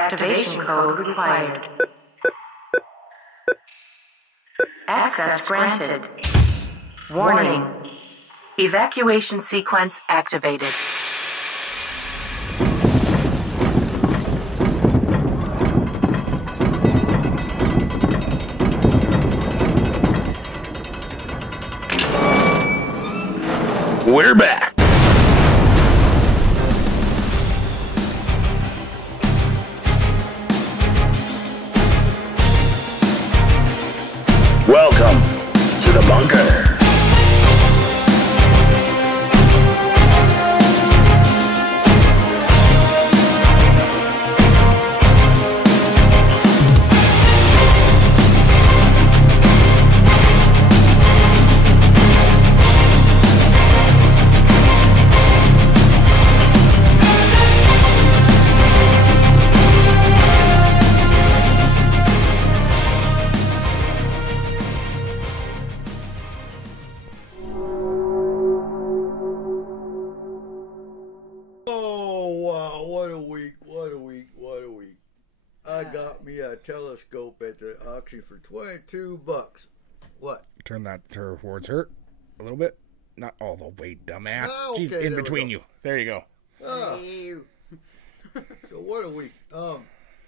Activation code required. Access granted. Warning. Evacuation sequence activated. We're back. Welcome to the bunker. Telescope at the auction for $22. What? Turn that towards her a little bit. Not all the way, dumbass. Oh, okay, She's in between you. There you go. So what a week.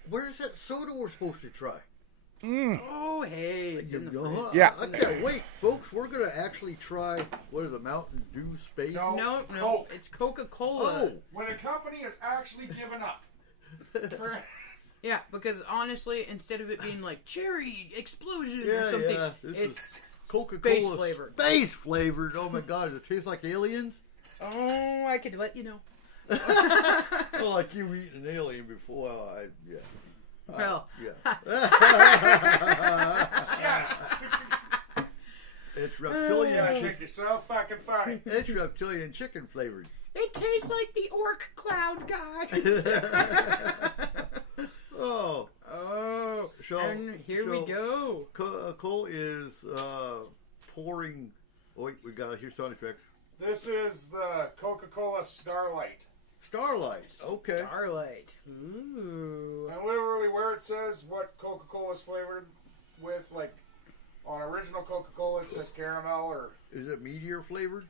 Where's that soda we're supposed to try? Oh, hey, it's in the fridge. Yeah. I can't wait, folks. We're gonna actually try. What is it, Mountain Dew Space? No, Coke. it's Coca-Cola. Oh, When a company has actually given up. Yeah, because honestly, instead of it being like cherry explosion or yeah, something, yeah. it's Coca-Cola space flavored. Space flavored. Oh my God, does it taste like aliens? Oh, I could let you know. Well, like you eating an alien before. Yeah. Well, Yeah. It's reptilian Yeah, chicken. think you're so fucking funny. It's reptilian chicken flavored. it tastes like the orc cloud, guys. Oh. Oh, So- and here we so- go. Cole is pouring. Oh, wait, we got here's sound effects. This is the Coca-Cola Starlight. Starlight. Okay. Starlight. Ooh. And literally where it says what Coca-Cola is flavored with, like on original Coca-Cola it says caramel or... Is it meteor flavored?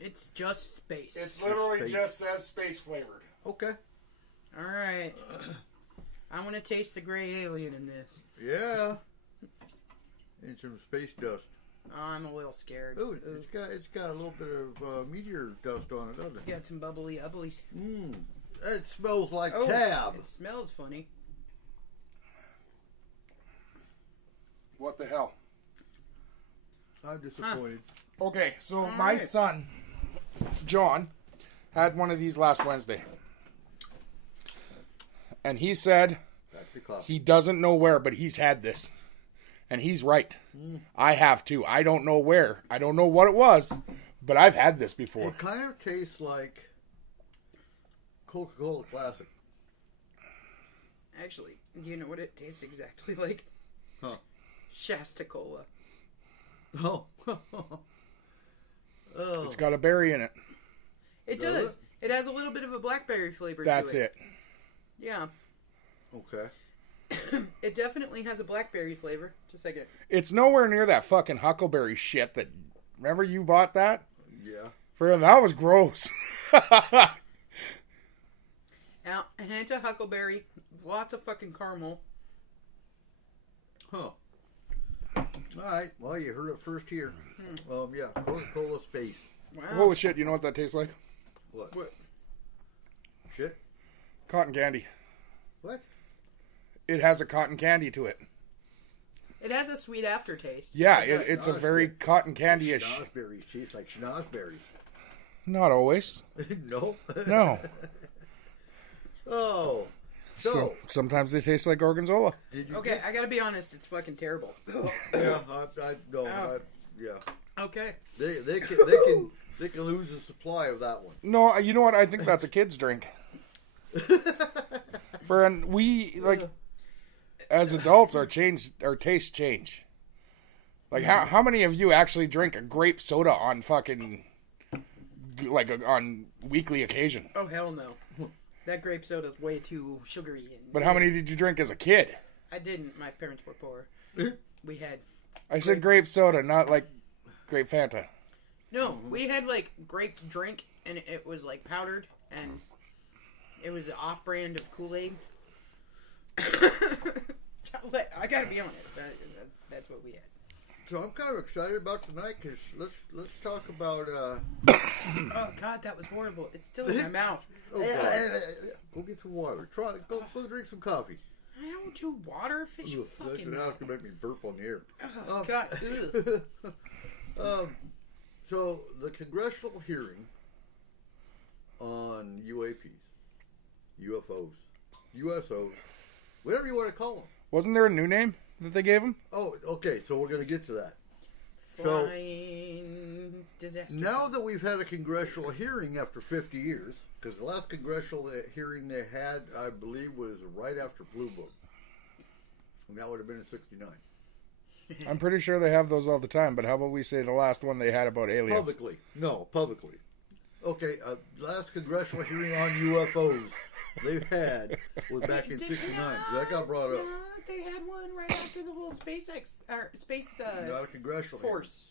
It's just space. It's literally Space. just says space flavored. Okay. All right. I want to taste the gray alien in this. Yeah. And some space dust. Oh, I'm a little scared. Ooh, it's got a little bit of meteor dust on it, doesn't it? Got some bubbly ubblies. It smells like Oh, tab. it smells funny. What the hell? I'm disappointed. Okay, so All my right. son, John, had one of these last Wednesday. And he said Back to coffee. he doesn't know where, but he's had this. And he's right. I have too. I don't know where. I don't know what it was, but I've had this before. It kind of tastes like Coca-Cola Classic. Actually, you know what it tastes exactly like? Huh. Shasta Cola. Oh. Oh. It's got a berry in it. It Does does. It has a little bit of a blackberry flavor That's to it. it. Yeah. Okay. It definitely has a blackberry flavor. Just a second. It's nowhere near that fucking huckleberry shit that... Remember you bought that? Yeah. That was gross. Now, a hint of huckleberry, lots of fucking caramel. Huh. All right. Well, you heard it first here. Yeah. Coca-Cola Space. Wow. Holy shit, you know what that tastes like? What? What? Shit. Cotton candy. What? It has a cotton candy to it. It has a sweet aftertaste. Yeah, It's like it's a schnozberry. very cotton candy-ish. Schnozberries. Tastes like schnozberries. Not always. No. No. Oh. So sometimes they taste like gorgonzola. Did you Okay, I gotta be honest, it's fucking terrible. Yeah, no, Oh. yeah. Okay. They can lose the supply of that one. No, you know what? I think that's a kid's drink. We like as adults, our tastes change. Like how many of you actually drink a grape soda on fucking on weekly occasion? Oh, hell no. That grape soda's way too sugary. And But how many did you drink as a kid? I didn't. My parents were poor. We had... I said grape soda, not like grape Fanta. No, we had, like, grape drink, and it was, like, powdered, and it was an off-brand of Kool-Aid. I gotta be honest. That's what we had. So I'm kind of excited about tonight because let's talk about. Oh God, that was horrible. It's still in my mouth. Oh, go get some water. Go drink some coffee. I don't do water, fish. Fucking. That's gonna make me burp on the air. Oh God. So the congressional hearing on UAPs, UFOs, USOs, whatever you want to call them. Wasn't there a new name that they gave him? Oh, okay. So we're going to get to that. Flying disaster. Now that we've had a congressional hearing after 50 years, because the last congressional hearing they had, I believe, was right after Blue Book. And that would have been in 69. I'm pretty sure they have those all the time, but how about we say the last one they had about aliens? Publicly. No, publicly. Okay, last congressional hearing on UFOs they've had was back in 69. That got brought up. They had one right after the whole space Not a congressional force.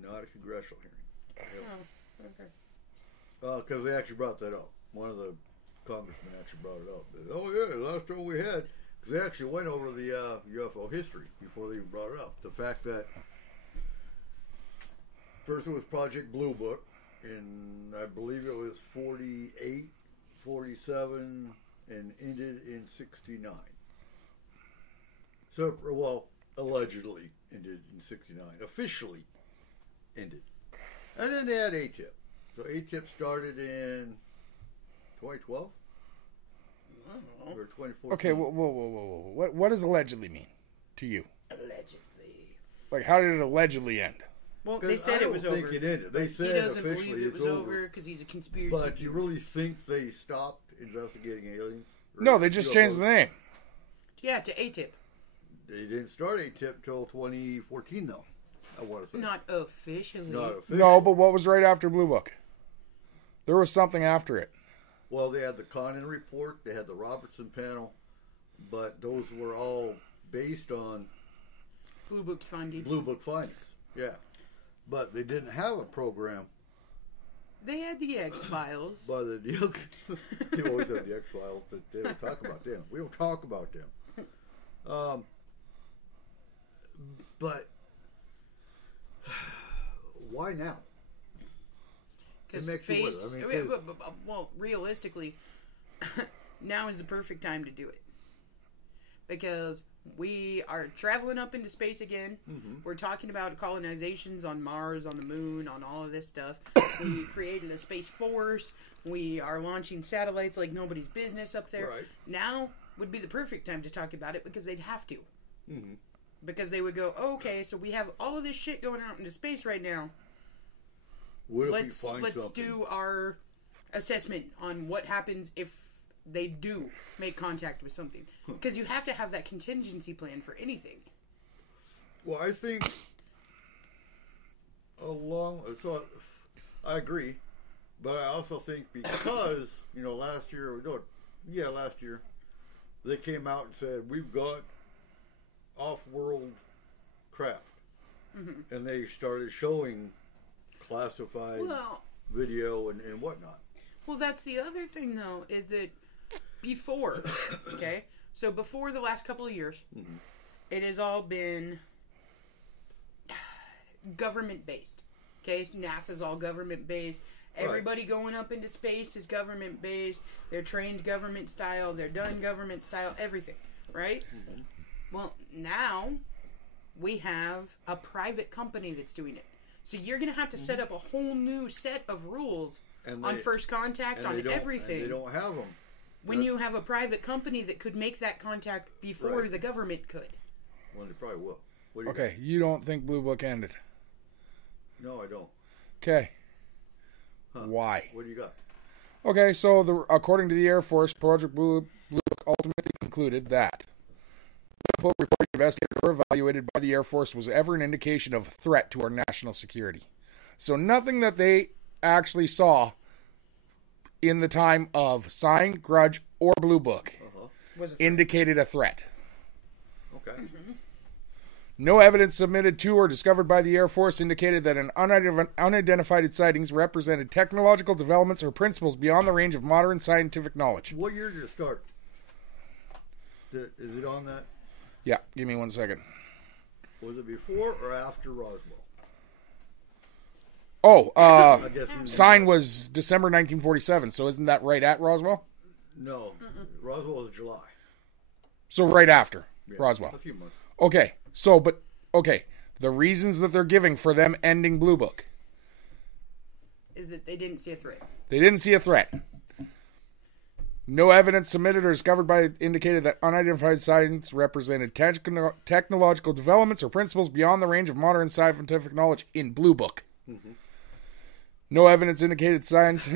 Hearing. Not a congressional hearing. Oh, okay. Because they actually brought that up. One of the congressmen actually brought it up. Oh yeah, the last one we had. Because they actually went over the UFO history before they even brought it up. The fact that first it was Project Blue Book, and I believe it was 48, 47, and ended in 69. So, well, allegedly ended in 69. Officially ended. And then they had ATIP. So ATIP started in 2012? Or 2014? Okay, whoa. What does allegedly mean to you? Allegedly. Like, how did it allegedly end? Well, they said it was over. I don't think it ended. They said he doesn't officially believe it was over because he's a conspiracy But do you theorist. really think they stopped investigating aliens? Or No, they just changed the name. Yeah, to ATIP. They didn't start ATIP till 2014, though. I want to say. Not officially. Not officially. No, but what was right after Blue Book? There was something after it. Well, they had the Condon Report. They had the Robertson Panel. But those were all based on Blue Book's findings. Blue Book findings. Yeah. But they didn't have a program They had the X-Files. by the deal. They always have the X-Files, but they don't talk about them. We don't talk about them. But why now? Because It makes you space... wonder. I mean, well, realistically, now is the perfect time to do it. Because we are traveling up into space again. Mm-hmm. We're talking about colonizations on Mars, on the moon, on all of this stuff. We created a space force. We are launching satellites like nobody's business up there. Right. Now would be the perfect time to talk about it because they'd have to. Mm-hmm. Because they would go, okay, so we have all of this shit going out into space right now. What if Let's we find something? do our assessment on what happens if they do make contact with something. Because you have to have that contingency plan for anything. Well, I think so I agree, but I also think because last year they came out and said we've got off-world craft, mm-hmm. and they started showing classified video and whatnot. Well, that's the other thing though, is that before, okay, so before the last couple of years, mm-hmm. it has all been government-based. Okay, so NASA's all government-based. Everybody going up into space is government-based. They're trained government style. They're done government style. Everything, right? Mm-hmm. Well, now we have a private company that's doing it. So you're going to have to set up a whole new set of rules on first contact, on everything. And they don't have them. When you have a private company that could make that contact before the government could. Well, they probably will. Okay, you don't think Blue Book ended? No, I don't. Okay. Why? What do you got? Okay, so according to the Air Force, Project Blue Book ultimately concluded that the report investigated or evaluated by the Air Force was ever an indication of a threat to our national security. So nothing that they actually saw in the time of Sign, Grudge, or Blue Book Was it indicated a threat. Okay. No evidence submitted to or discovered by the Air Force indicated that an unidentified sightings represented technological developments or principles beyond the range of modern scientific knowledge. What year did it start? Is it on that? Yeah, give me 1 second. Was it before or after Roswell? Oh, I guess Sign was December 1947, so isn't that right at Roswell? No. Roswell was July. So right after Yeah, Roswell. A few months. Okay, the reasons that they're giving for them ending Blue Book. is that they didn't see a threat. They didn't see a threat. No evidence submitted or discovered by indicated that unidentified sightings represented technological developments or principles beyond the range of modern scientific knowledge in Blue Book. Mm-hmm. No evidence indicated sightings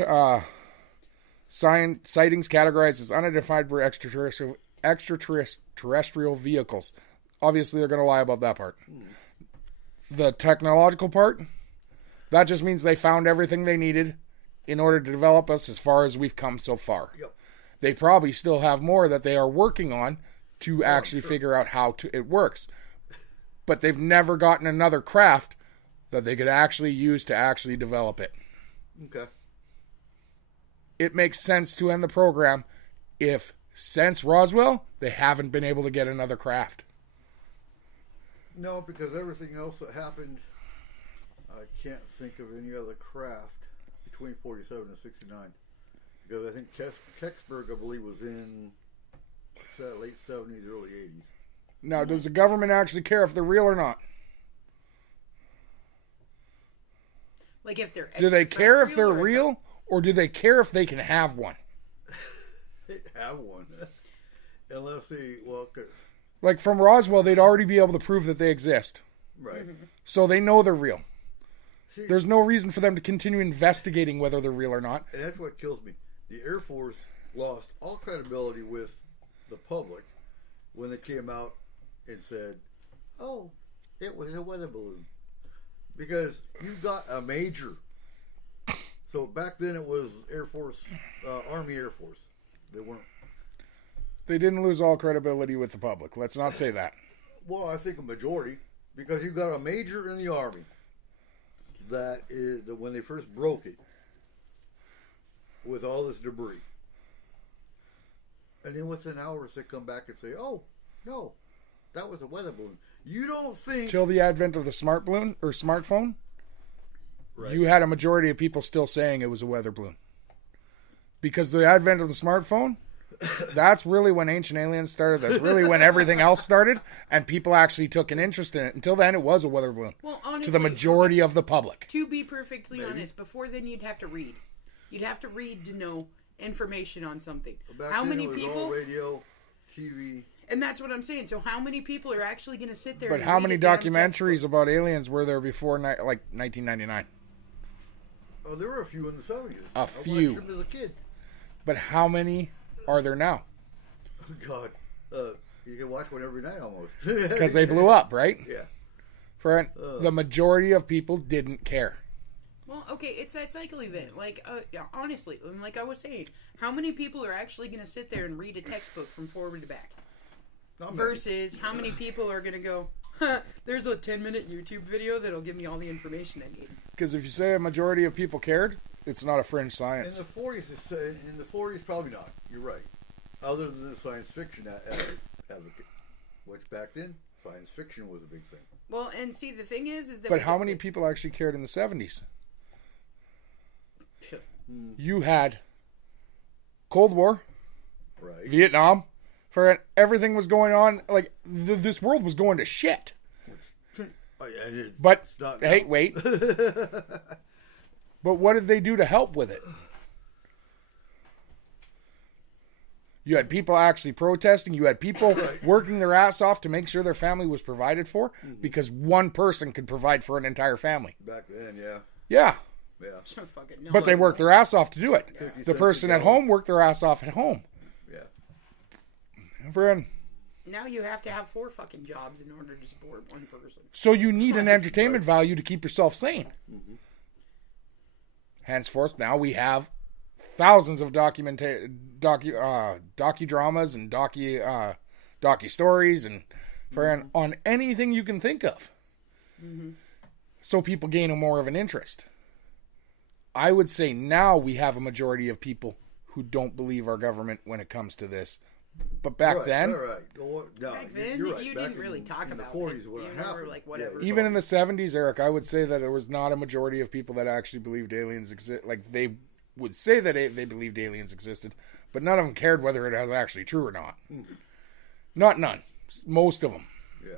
categorized as unidentified were extraterrestrial vehicles. Obviously, they're going to lie about that part. The technological part, that just means they found everything they needed in order to develop us as far as we've come so far. Yep. They probably still have more that they are working on to actually figure out how it works. But they've never gotten another craft that they could actually use to actually develop it. Okay. It makes sense to end the program if, since Roswell, they haven't been able to get another craft. No, because everything else that happened, I can't think of any other craft between 47 and 69. Because I think Kecksburg, I believe, was in late 70s, early 80s. Now, does the government actually care if they're real or not? Like if they're Do they care if they're or- real, or do they care if they can have one? They have one. Unless they, Like from Roswell, they'd already be able to prove that they exist. right. So they know they're real. See, There's no reason for them to continue investigating whether they're real or not. and that's what kills me. The Air Force lost all credibility with the public when they came out and said, "Oh, it was a weather balloon," because you got a major. So back then it was Air Force, Army Air Force. They weren't. They didn't lose all credibility with the public. Let's not say that. Well, I think a majority, because you got a major in the Army that is that when they first broke it with all this debris, and then within hours they come back and say, "Oh, no, that was a weather balloon." You don't think Till the advent of the smart balloon or smartphone, right. you had a majority of people still saying it was a weather balloon. Because the advent of the smartphone, that's really when Ancient Aliens started. That's really when everything else started, and people actually took an interest in it. Until then, it was a weather balloon. Well, honestly, to the majority of the public. To be perfectly honest, before then you'd have to read. You'd have to read to know information on something. Back How then many it was all people? radio, TV. And that's what I'm saying. So how many people are actually going to sit there? But and how read many a damn documentaries textbook? about aliens were there before, like, 1999? Oh, there were a few in the 70s. A few. I watched them as a kid. But how many are there now? Oh, God. You can watch one every night almost. Because they blew up, right? Yeah. For the majority of people didn't care. Well, okay, it's that cycle event. Like, honestly, like I was saying, how many people are actually going to sit there and read a textbook from forward to back? Not many. Versus how many people are going to go, huh, there's a 10-minute YouTube video that'll give me all the information I need. Because if you say a majority of people cared, it's not a fringe In science. the 40s, probably not. You're right. Other than the science fiction advocate, which back then, science fiction was a big thing. Well, and see, the thing is that... But how many people actually cared in the 70s? You had Cold War, Right. Vietnam, everything was going on. Like, this world was going to shit. Oh, yeah, and it's But, not hey, now. wait. But what did they do to help with it? You had people actually protesting. You had people working their ass off to make sure their family was provided for, because one person could provide for an entire family. Back then, yeah. Yeah. Yeah. Fucking no. But they worked their ass off to do it. 50 The cents person a at gallon. home worked their ass off at home. Yeah. Friend. Now you have to have 4 fucking jobs in order to support one person. So you need an entertainment value to keep yourself sane. Henceforth, now we have thousands of docudramas and docu stories and on anything you can think of. So people gain more of an interest. I would say now we have a majority of people who don't believe our government when it comes to this. But back then, Back then, you didn't really talk about the 40s it. when You it were happened. like, whatever. even in the 70s, Eric, I would say that there was not a majority of people that actually believed aliens exist. Like, they would say that they believed aliens existed, but none of them cared whether it was actually true or not. Not none. Most of them. Yeah.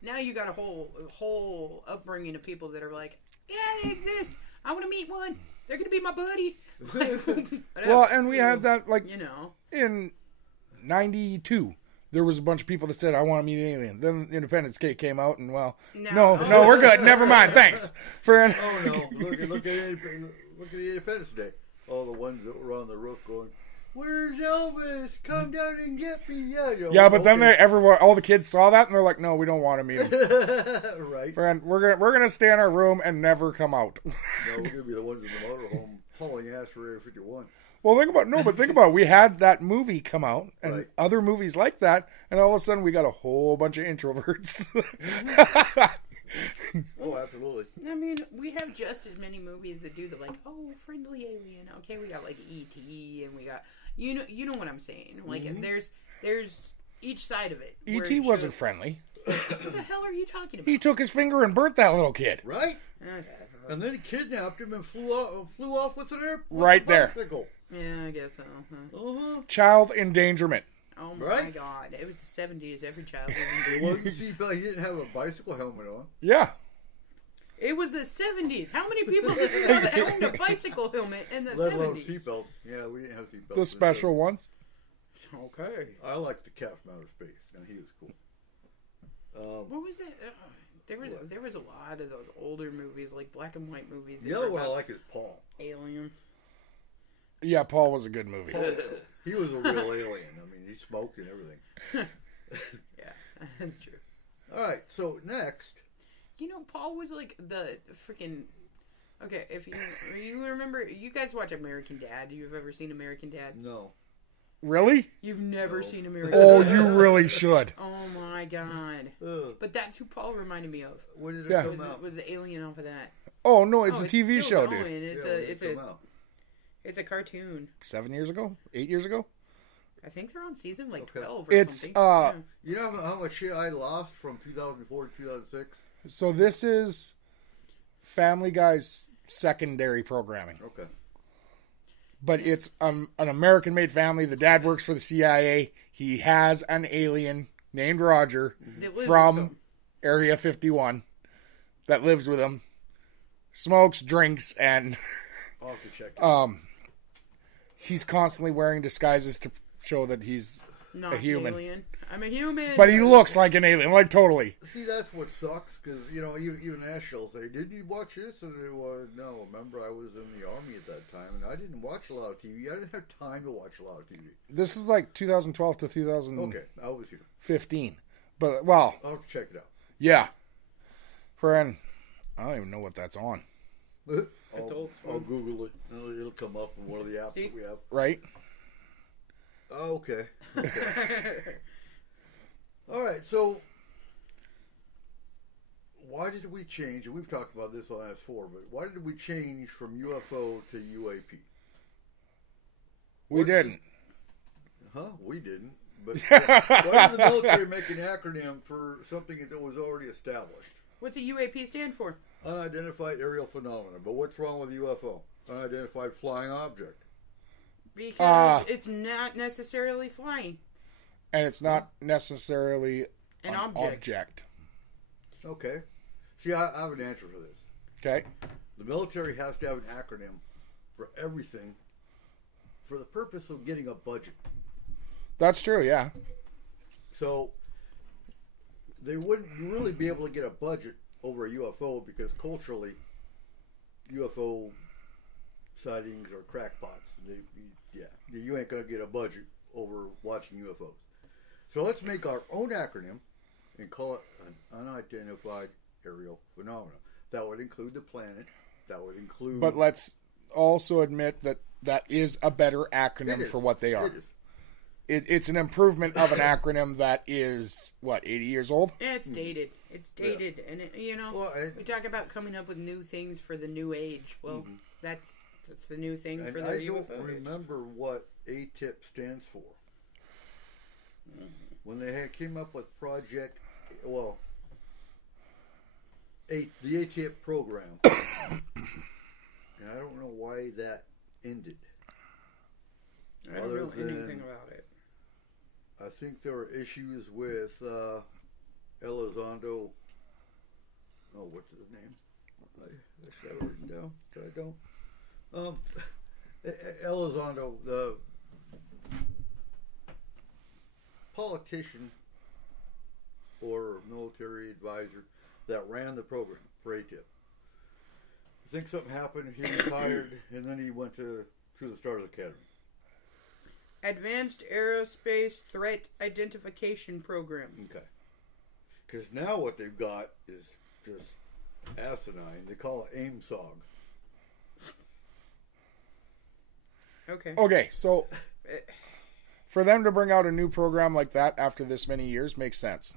Now you got a whole upbringing of people that are like, yeah, they exist. I want to meet one. They're going to be my buddy. Well, and we had that, like, You know. in 92, there was a bunch of people that said, I want to meet an alien. Then Independence Day came out, and, well, no, we're good. Never mind. Thanks. Oh, no. Look at Independence Day. All the ones that were on the roof going, where's Elvis? Come down and get me. Yeah, but then all the kids saw that, and they're like, no, we don't want to meet him. Right. Friend, we're gonna stay in our room and never come out. No, we're going to be the ones in the motorhome hauling ass for Area 51. Well, think about it. We had that movie come out and Right. other movies like that, and all of a sudden we got a whole bunch of introverts. Oh, absolutely. I mean, we have just as many movies that do the like, oh, friendly alien. Okay, we got like E.T. and we got you know what I'm saying. Like, there's each side of it. where E.T. it wasn't shows- friendly. What the hell are you talking about? He took his finger and burnt that little kid. Right? Okay. And then he kidnapped him and flew off with an airplane. Right there. Bicycle. Yeah, I guess so. Huh? Uh-huh. Child endangerment. Oh my Right? God! It was the '70s. Every child. It wasn't seatbelt. He didn't have a bicycle helmet on. Yeah. It was the '70s. How many people did you know that owned a bicycle helmet in the Let alone '70s? seatbelts. Yeah, we didn't have seatbelts. The special ones. Okay. I liked the Cat from Outer Space. And he was cool. What was it? There was a lot of those older movies, like black and white movies. that The other were one I about like is Paul. aliens. Yeah, Paul was a good movie. He was a real alien. I mean, he smoked and everything. Yeah, that's true. All right, so next. You know, Paul was like the freaking. Okay, if you remember, you guys watch American Dad. You've ever seen American Dad? No. Really? You've never seen American Oh, Dad. you really should. Oh my God! Ugh. But that's who Paul reminded me of. When did it Yeah. come out? Was the alien off of that? Oh, no, it's Oh, a TV still show, going. dude. It's Yeah, when did it a come out? it's a cartoon. 7 years ago? 8 years ago? I think they're on season like Okay. 12 or It's, something. uh, You know how much shit I lost from 2004 to 2006? So this is Family Guy's secondary programming. Okay. But it's an American-made family. The dad works for the CIA. He has an alien named Roger That lives with from them. Area 51 that lives with him, smokes, drinks, and I'll have to check it. he's constantly wearing disguises to show that he's Not a human. Alien. I'm a human. But he looks like an alien, like totally. See, that's what sucks, because, you know, even Ash will say, did you watch this? And they were, no, remember, I was in the Army at that time, and I didn't watch a lot of TV. I didn't have time to watch a lot of TV. This is like 2012 to 2015. Okay, I was here. But, well, I'll have to check it out. yeah. Friend, I don't even know what that's on, Adult Swim. I'll Google it. It'll come up in one of the apps See? that we have. right? Oh, okay. All right, so why did we change? And we've talked about this on S4, but why did we change from UFO to UAP? We didn't. Huh? We didn't. But why did the military make an acronym for something that was already established? What's a UAP stand for? Unidentified aerial phenomena. But what's wrong with UFO? Unidentified flying object. Because it's not necessarily flying. And it's not necessarily An an object. Okay. See, I have an answer for this. Okay. The military has to have an acronym for everything for the purpose of getting a budget. That's true, yeah. So they wouldn't really be able to get a budget over a UFO because culturally, UFO sightings are crackpots. You ain't gonna get a budget over watching UFOs. So let's make our own acronym and call it an unidentified aerial phenomena. That would include the planet. That would include. But let's also admit that that is a better acronym for what they are. It's an improvement of an acronym that is, 80 years old? Yeah, it's dated. It's dated. And, we talk about coming up with new things for the new age. Well, that's the new thing for the UFO age. I don't remember what ATIP stands for. When they came up with the ATIP program, and I don't know why that ended. I don't know anything about it. I think there were issues with Elizondo. Oh, what's his name? I should have it written down, but I don't. Elizondo, the politician or military advisor that ran the program for ATIP. I think something happened. He retired, and then he went to the Stars Academy. Advanced Aerospace Threat Identification Program. Okay. Because now what they've got is just asinine. They call it AIMSOG. Okay, so for them to bring out a new program like that after this many years makes sense.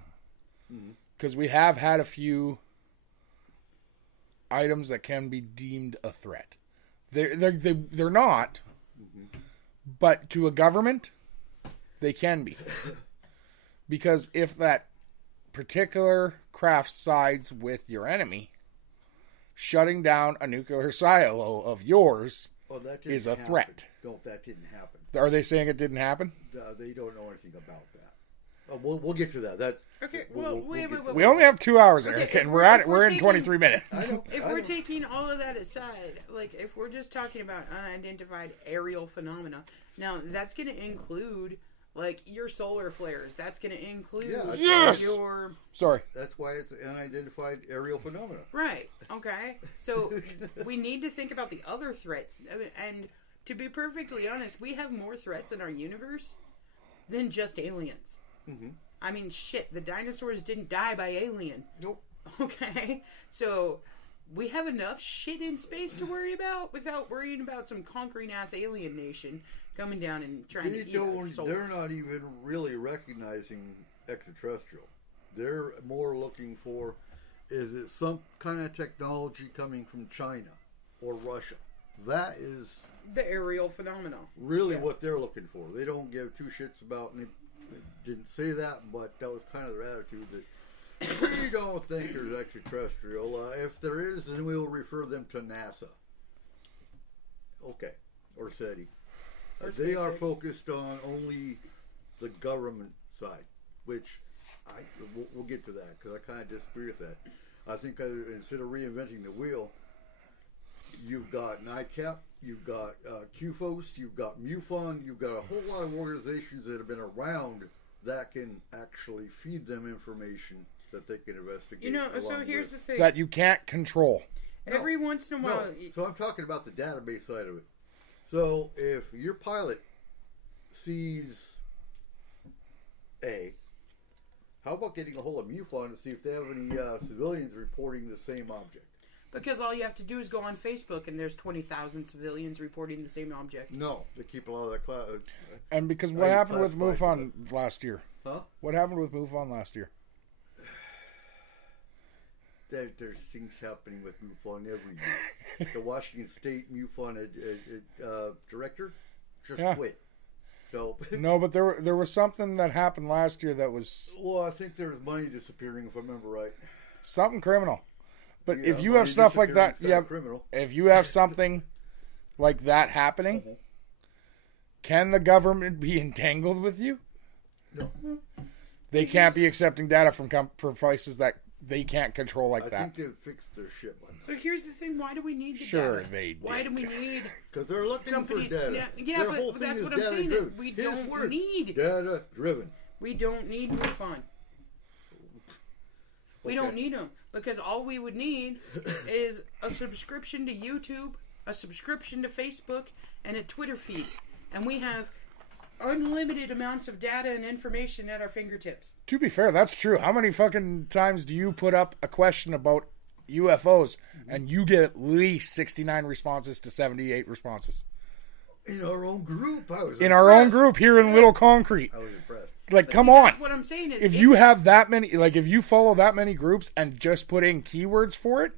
Because we have had a few items that can be deemed a threat. They're not, but to a government, they can be. Because if that particular craft sides with your enemy, shutting down a nuclear silo of yours is a threat. No, that didn't happen. Are they saying it didn't happen? They don't know anything about that. We'll get to that. Okay. Wait. We only have 2 hours, Eric, and we're in 23 minutes. If we're taking all of that aside, like if we're just talking about unidentified aerial phenomena, now that's going to include like your solar flares. That's going to include your. Sorry. That's why it's unidentified aerial phenomena. Right. Okay. So we need to think about the other threats, and to be perfectly honest, we have more threats in our universe than just aliens. I mean, shit, the dinosaurs didn't die by alien. Nope. Okay? So, we have enough shit in space to worry about without worrying about some conquering-ass alien nation coming down and trying to eat our souls. They're not even really recognizing extraterrestrial. They're more looking for, is it some kind of technology coming from China or Russia? That is... the aerial phenomena. Really what they're looking for. They don't give two shits about... They didn't say that, but that was kind of their attitude, that we don't think there's extraterrestrial. If there is, then we will refer them to NASA. Okay. Or SETI. They are focused on only the government side, which we'll get to that, because I kind of disagree with that. I think instead of reinventing the wheel, you've got NICAP, you've got QFOS, you've got MUFON, you've got a whole lot of organizations that have been around that can actually feed them information that they can investigate. So here's the thing. That you can't control. Every once in a while... So I'm talking about the database side of it. So if your pilot sees A, how about getting a hold of MUFON to see if they have any civilians reporting the same object? Because all you have to do is go on Facebook and there's 20,000 civilians reporting the same object. No, they keep a lot of that cloud. And because what happened with MUFON last year? Huh? What happened with MUFON last year? There's things happening with MUFON every year. The Washington State MUFON director just quit. So no, but there was something that happened last year that was... Well, I think there was money disappearing, if I remember right. Something criminal. But if you have stuff like that, if you have something like that happening, can the government be entangled with you? No. They can't be accepting data from places that they can't control like that. I think they've fixed their shit by now. So here's the thing: why do we need the sure, data? They did. Why do we need? Because they're looking for data. Yeah, but that's what I'm saying is we don't need data driven. We don't need MUFON. We don't need them. Because all we would need is a subscription to YouTube, a subscription to Facebook, and a Twitter feed. And we have unlimited amounts of data and information at our fingertips. To be fair, that's true. How many fucking times do you put up a question about UFOs and you get at least 69 responses to 78 responses? In our own group, I was in our own impressed. group here in Little Concrete. I was impressed. Like, But come see, on. That's what I'm saying is If you have that many, like, if you follow that many groups and just put in keywords for it,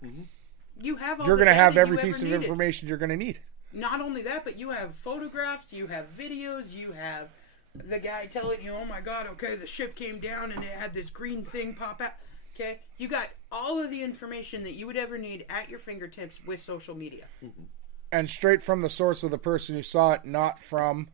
you have all you're the going to have data every you ever piece of needed. information you're going to need. Not only that, but you have photographs, you have videos, you have the guy telling you, oh my god, okay, the ship came down and it had this green thing pop out. Okay? You got all of the information that you would ever need at your fingertips with social media. And straight from the source of the person who saw it, not from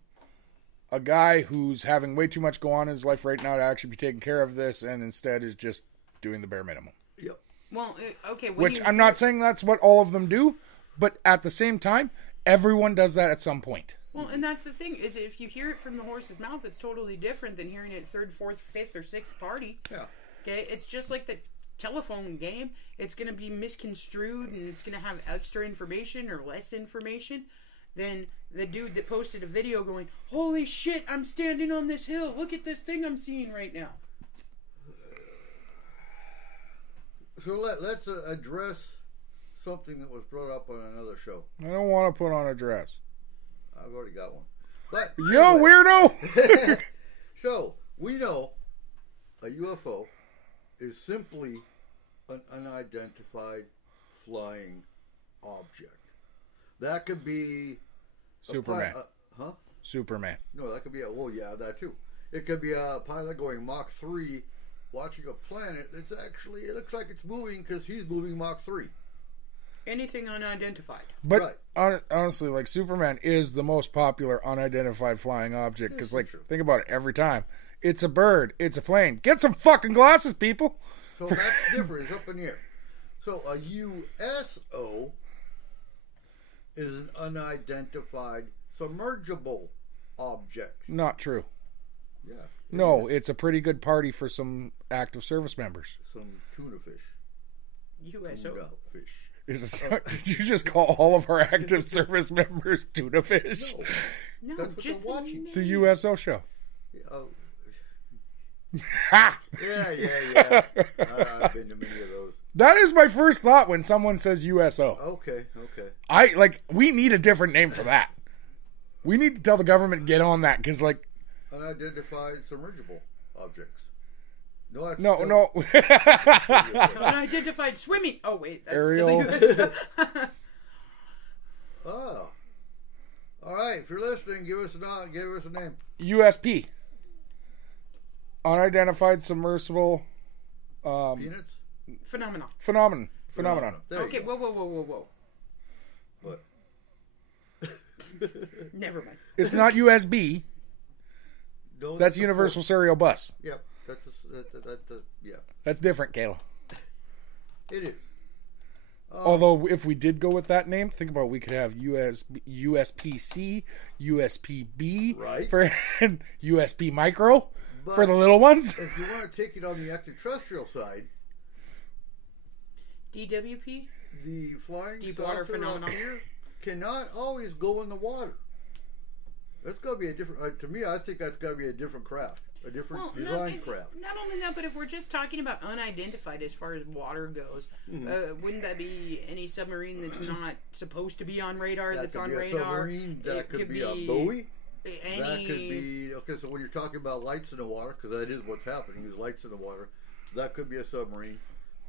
a guy who's having way too much go on in his life right now to actually be taking care of this and instead is just doing the bare minimum. Yep. Well, okay. Which I'm not saying that's what all of them do, but at the same time, everyone does that at some point. Well, and that's the thing, is if you hear it from the horse's mouth, it's totally different than hearing it third, fourth, fifth, or sixth party. Yeah. Okay? It's just like the telephone game. It's going to be misconstrued, and it's going to have extra information or less information than the dude that posted a video going, holy shit, I'm standing on this hill. Look at this thing I'm seeing right now. So let's address something that was brought up on another show. I don't want to put on a dress. I've already got one. But Yo, anyway. weirdo! So, we know a UFO is simply an unidentified flying object. That could be... Superman. Huh? Superman. No, that could be well, yeah, that too. It could be a pilot going Mach 3 watching a planet that's actually, it looks like it's moving because he's moving Mach 3. Anything unidentified. But honestly, like, Superman is the most popular unidentified flying object because, like, true. think about it every time. It's a bird. It's a plane. Get some fucking glasses, people. So that's different. It's up in the air. So a USO is an unidentified submergible object. Not true. Yeah. No, it's a pretty good party for some active service members. Some tuna fish. USO. Tuna fish. Did you just call all of our active service members tuna fish? No. No, That's what just they're watching. The USO show. Oh, Ha! yeah. I've been to many of those. That is my first thought when someone says USO. Okay. We need a different name for that. We need to tell the government get on that because, like, Unidentified submergible objects. No, that's no. Unidentified swimming. Oh, wait. That's Aerial. still Oh. All right. If you're listening, give us a name. USP. Unidentified submersible Peanuts. phenomenon. phenomenon. There you Okay, go. whoa. What? Never mind. It's not USB. No, That's a Universal Serial Bus. Yep. Yeah. That's different, Kayla. It is. Although, if we did go with that name, think about it, we could have USP-C, USP-B, Right. for USB Micro But for the little ones. if you want to take it on the extraterrestrial side, DWP? the flying Deep water saucer phenomenon. up here cannot always go in the water. That's got to be a different. To me, I think that's got to be a different craft, a different design craft. Not only that, but if we're just talking about unidentified as far as water goes, wouldn't that be any submarine that's not supposed to be on radar That that's could on be a radar? submarine. That It could be a buoy. That could be okay. So when you're talking about lights in the water, because that is what's happening, is lights in the water. That could be a submarine.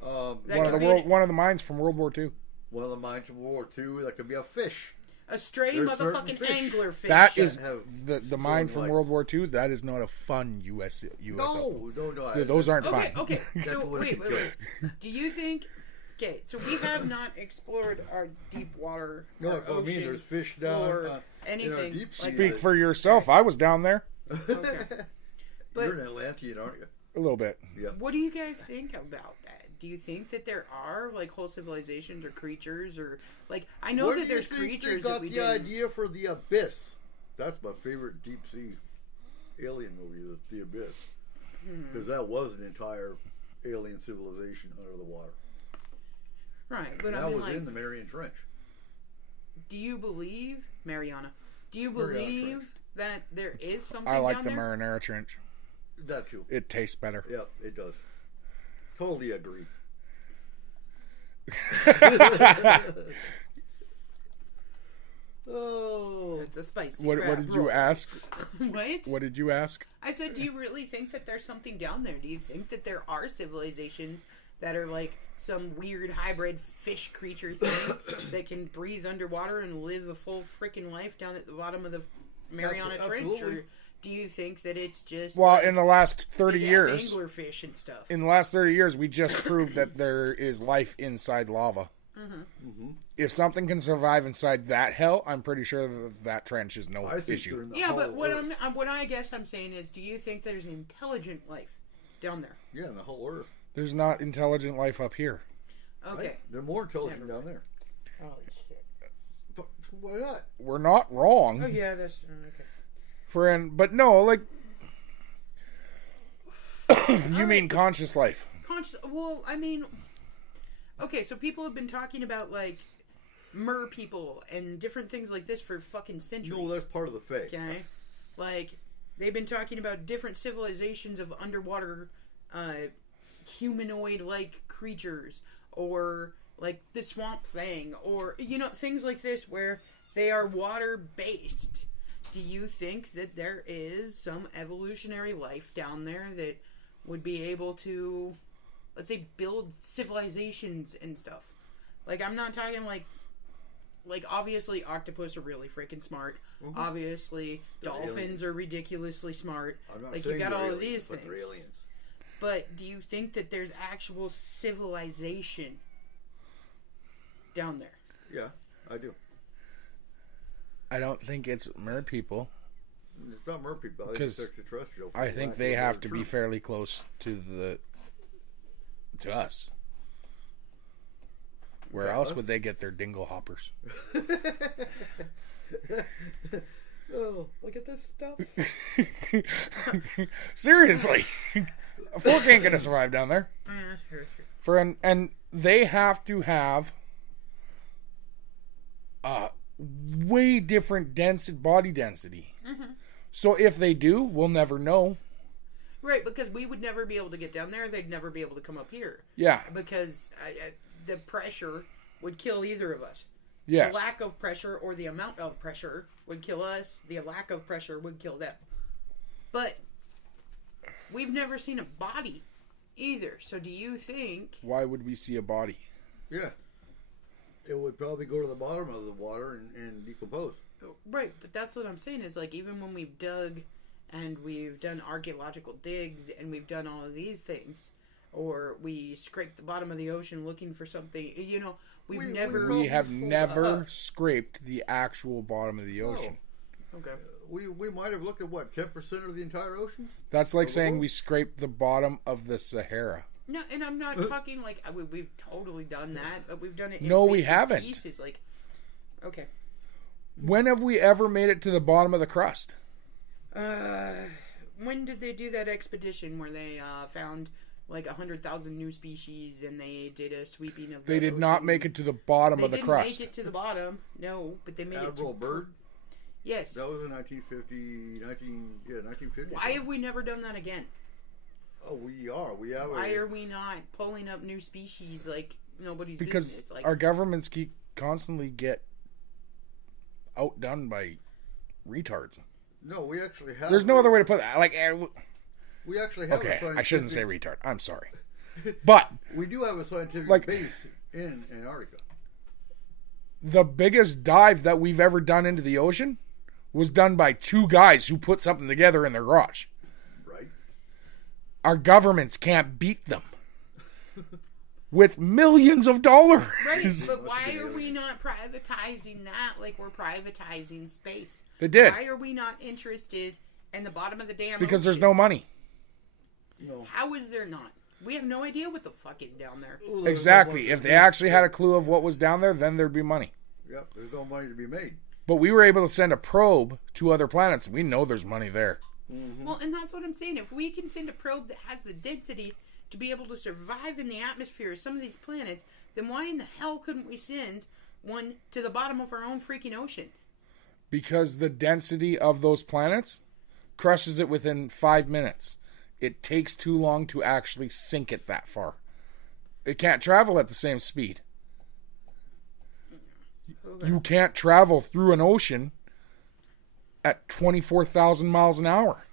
One of the mines from World War II. One of the mines from World War II. That could be a fish. A stray There's certain motherfucking fish angler fish. That is have the mine from lights. World War II. That is not a fun USO. No. Yeah, those aren't Okay, fun. okay. So That's what it wait. could Do you think? Okay, so we have not explored our deep water. No, our that's what I mean. ocean There's fish down floor, in our anything deep sea. like Speak that. for yourself. I was down there Okay. But You're an Atlantean, aren't you? a little bit. Yeah. what do you guys think about that? Do you think that there are like whole civilizations or creatures or like I know Where that do you there's think creatures they got that we the didn't. idea for the abyss? That's my favorite deep sea alien movie, the Abyss, because that was an entire alien civilization under the water. Right, but And I that mean, was like, in the Mariana Trench. do you believe Mariana? Do you Mariana believe Trench. that there is something I like down the there? Marinara Trench. That too. It tastes better. Yeah, it does. Totally agree. Oh, it's a spicy What crab did roll. you ask? What? What did you ask? I said, do you really think that there's something down there? Do you think that there are civilizations that are like some weird hybrid fish creature thing that can breathe underwater and live a full freaking life down at the bottom of the Mariana Trench? Absolutely. Or do you think that it's just Well, like, in the last 30 big-ass years, anglerfish and stuff? in the last 30 years, we just proved that there is life inside lava. If something can survive inside that hell, I'm pretty sure that trench is no I think issue. they're in the Yeah, but whole what Earth. what I guess I'm saying is, do you think there's intelligent life down there? Yeah, in the whole Earth. There's not intelligent life up here. Okay. Right? They're more intelligent Never down there. Holy shit. But why not? We're not wrong. Oh yeah, that's okay. But no, like you mean conscious life? Well, I mean, okay, so people have been talking about like mer people and different things like this for fucking centuries. No, that's part of the fake. Okay, like they've been talking about different civilizations of underwater humanoid-like creatures, or like the swamp thing, or things like this where they are water-based. Do you think that there is some evolutionary life down there that would be able to, let's say, build civilizations and stuff? Like, I'm not talking like obviously octopus are really freaking smart. Mm-hmm. Obviously dolphins aliens. are ridiculously smart. I'm not Like, saying you got they're all of aliens, these but things. they're aliens. But do you think that there's actual civilization down there? Yeah, I do. I don't think it's mer people. It's not mer people. I think Because it's extraterrestrial. I think they have to be fairly close to us. Where Yeah, else us? would they get their dingle hoppers? Oh, look at this stuff. Seriously, a fork ain't gonna survive down there. Sure. And they have to have way different body density. Mm-hmm. So if they do, we'll never know. Right, because we would never be able to get down there. They'd never be able to come up here. Yeah. Because the pressure would kill either of us. Yes. The lack of pressure or the amount of pressure would kill us. The lack of pressure would kill them. But we've never seen a body either. So do you think... Why would we see a body? Yeah. It would probably go to the bottom of the water and decompose. Right, but that's what I'm saying is, like, even when we've dug and we've done archaeological digs and we've done all of these things, or we scraped the bottom of the ocean looking for something, we've never... We have pulled never up. scraped the actual bottom of the ocean. Okay. We might have looked at, 10% of the entire ocean? That's like saying we scraped the bottom of the Sahara. No, and I'm not talking like we've totally done that, but we've done it in No, we bits and haven't. pieces. Like, okay. When have we ever made it to the bottom of the crust? When did they do that expedition where they found like 100,000 new species and they did a sweeping of? They did not make it to the bottom of the crust. They didn't make it to the bottom. No, but they made Admiral it to Byrd? Yes. That was in 1950. Why have we never done that again? Oh, we are. We have. Why are we not pulling up new species like nobody's Because business? Like, our governments constantly get outdone by retards. No, we actually have. There's no other way to put that. We actually have. Okay, a I shouldn't say scientific- retard. I'm sorry, but We do have a scientific Like- base in Antarctica. the biggest dive that we've ever done into the ocean was done by two guys who put something together in their garage. Right. Our governments can't beat them with millions of dollars. right, but why are we not privatizing that like we're privatizing space? They did. Why are we not interested in the bottom of the damn Because there's ocean? no money. No. How is there not? We have no idea what the fuck is down there. Well, there's Exactly. no money If to they be- actually had a clue of what was down there, then there'd be money. Yep. There's no money to be made. But we were able to send a probe to other planets. We know there's money there. Well, and that's what I'm saying. If we can send a probe that has the density to be able to survive in the atmosphere of some of these planets, then why in the hell couldn't we send one to the bottom of our own freaking ocean? Because the density of those planets crushes it within 5 minutes. It takes too long to actually sink it that far. It can't travel at the same speed. You can't travel through an ocean at 24,000 miles an hour.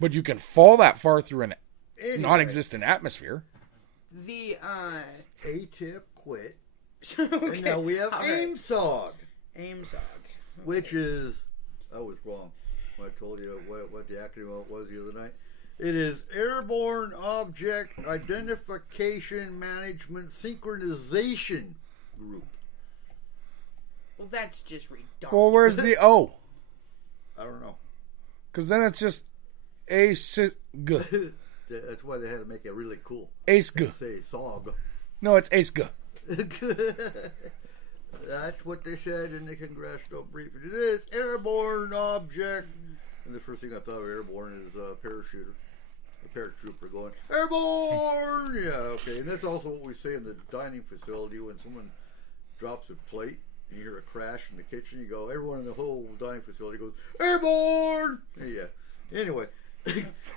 But you can fall that far through an non-existent atmosphere. The A-tip quit. okay. And now we have AIMSOG. AIMSOG. Which is, I was wrong when I told you what the acronym was the other night. It is Airborne Object Identification Management Synchronization Group. Well, that's just redundant. Well, where's the O? I don't know. Because then it's just ASG. That's why they had to make it really cool. ASG. Say SOG. No, it's ASG. That's what they said in the congressional briefing. It is Airborne Object. And the first thing I thought of airborne is a parachuter. A paratrooper going, airborne! Yeah, okay. And that's also what we say in the dining facility when someone drops a plate and you hear a crash in the kitchen. You go, everyone in the whole dining facility goes, airborne! Yeah. Anyway,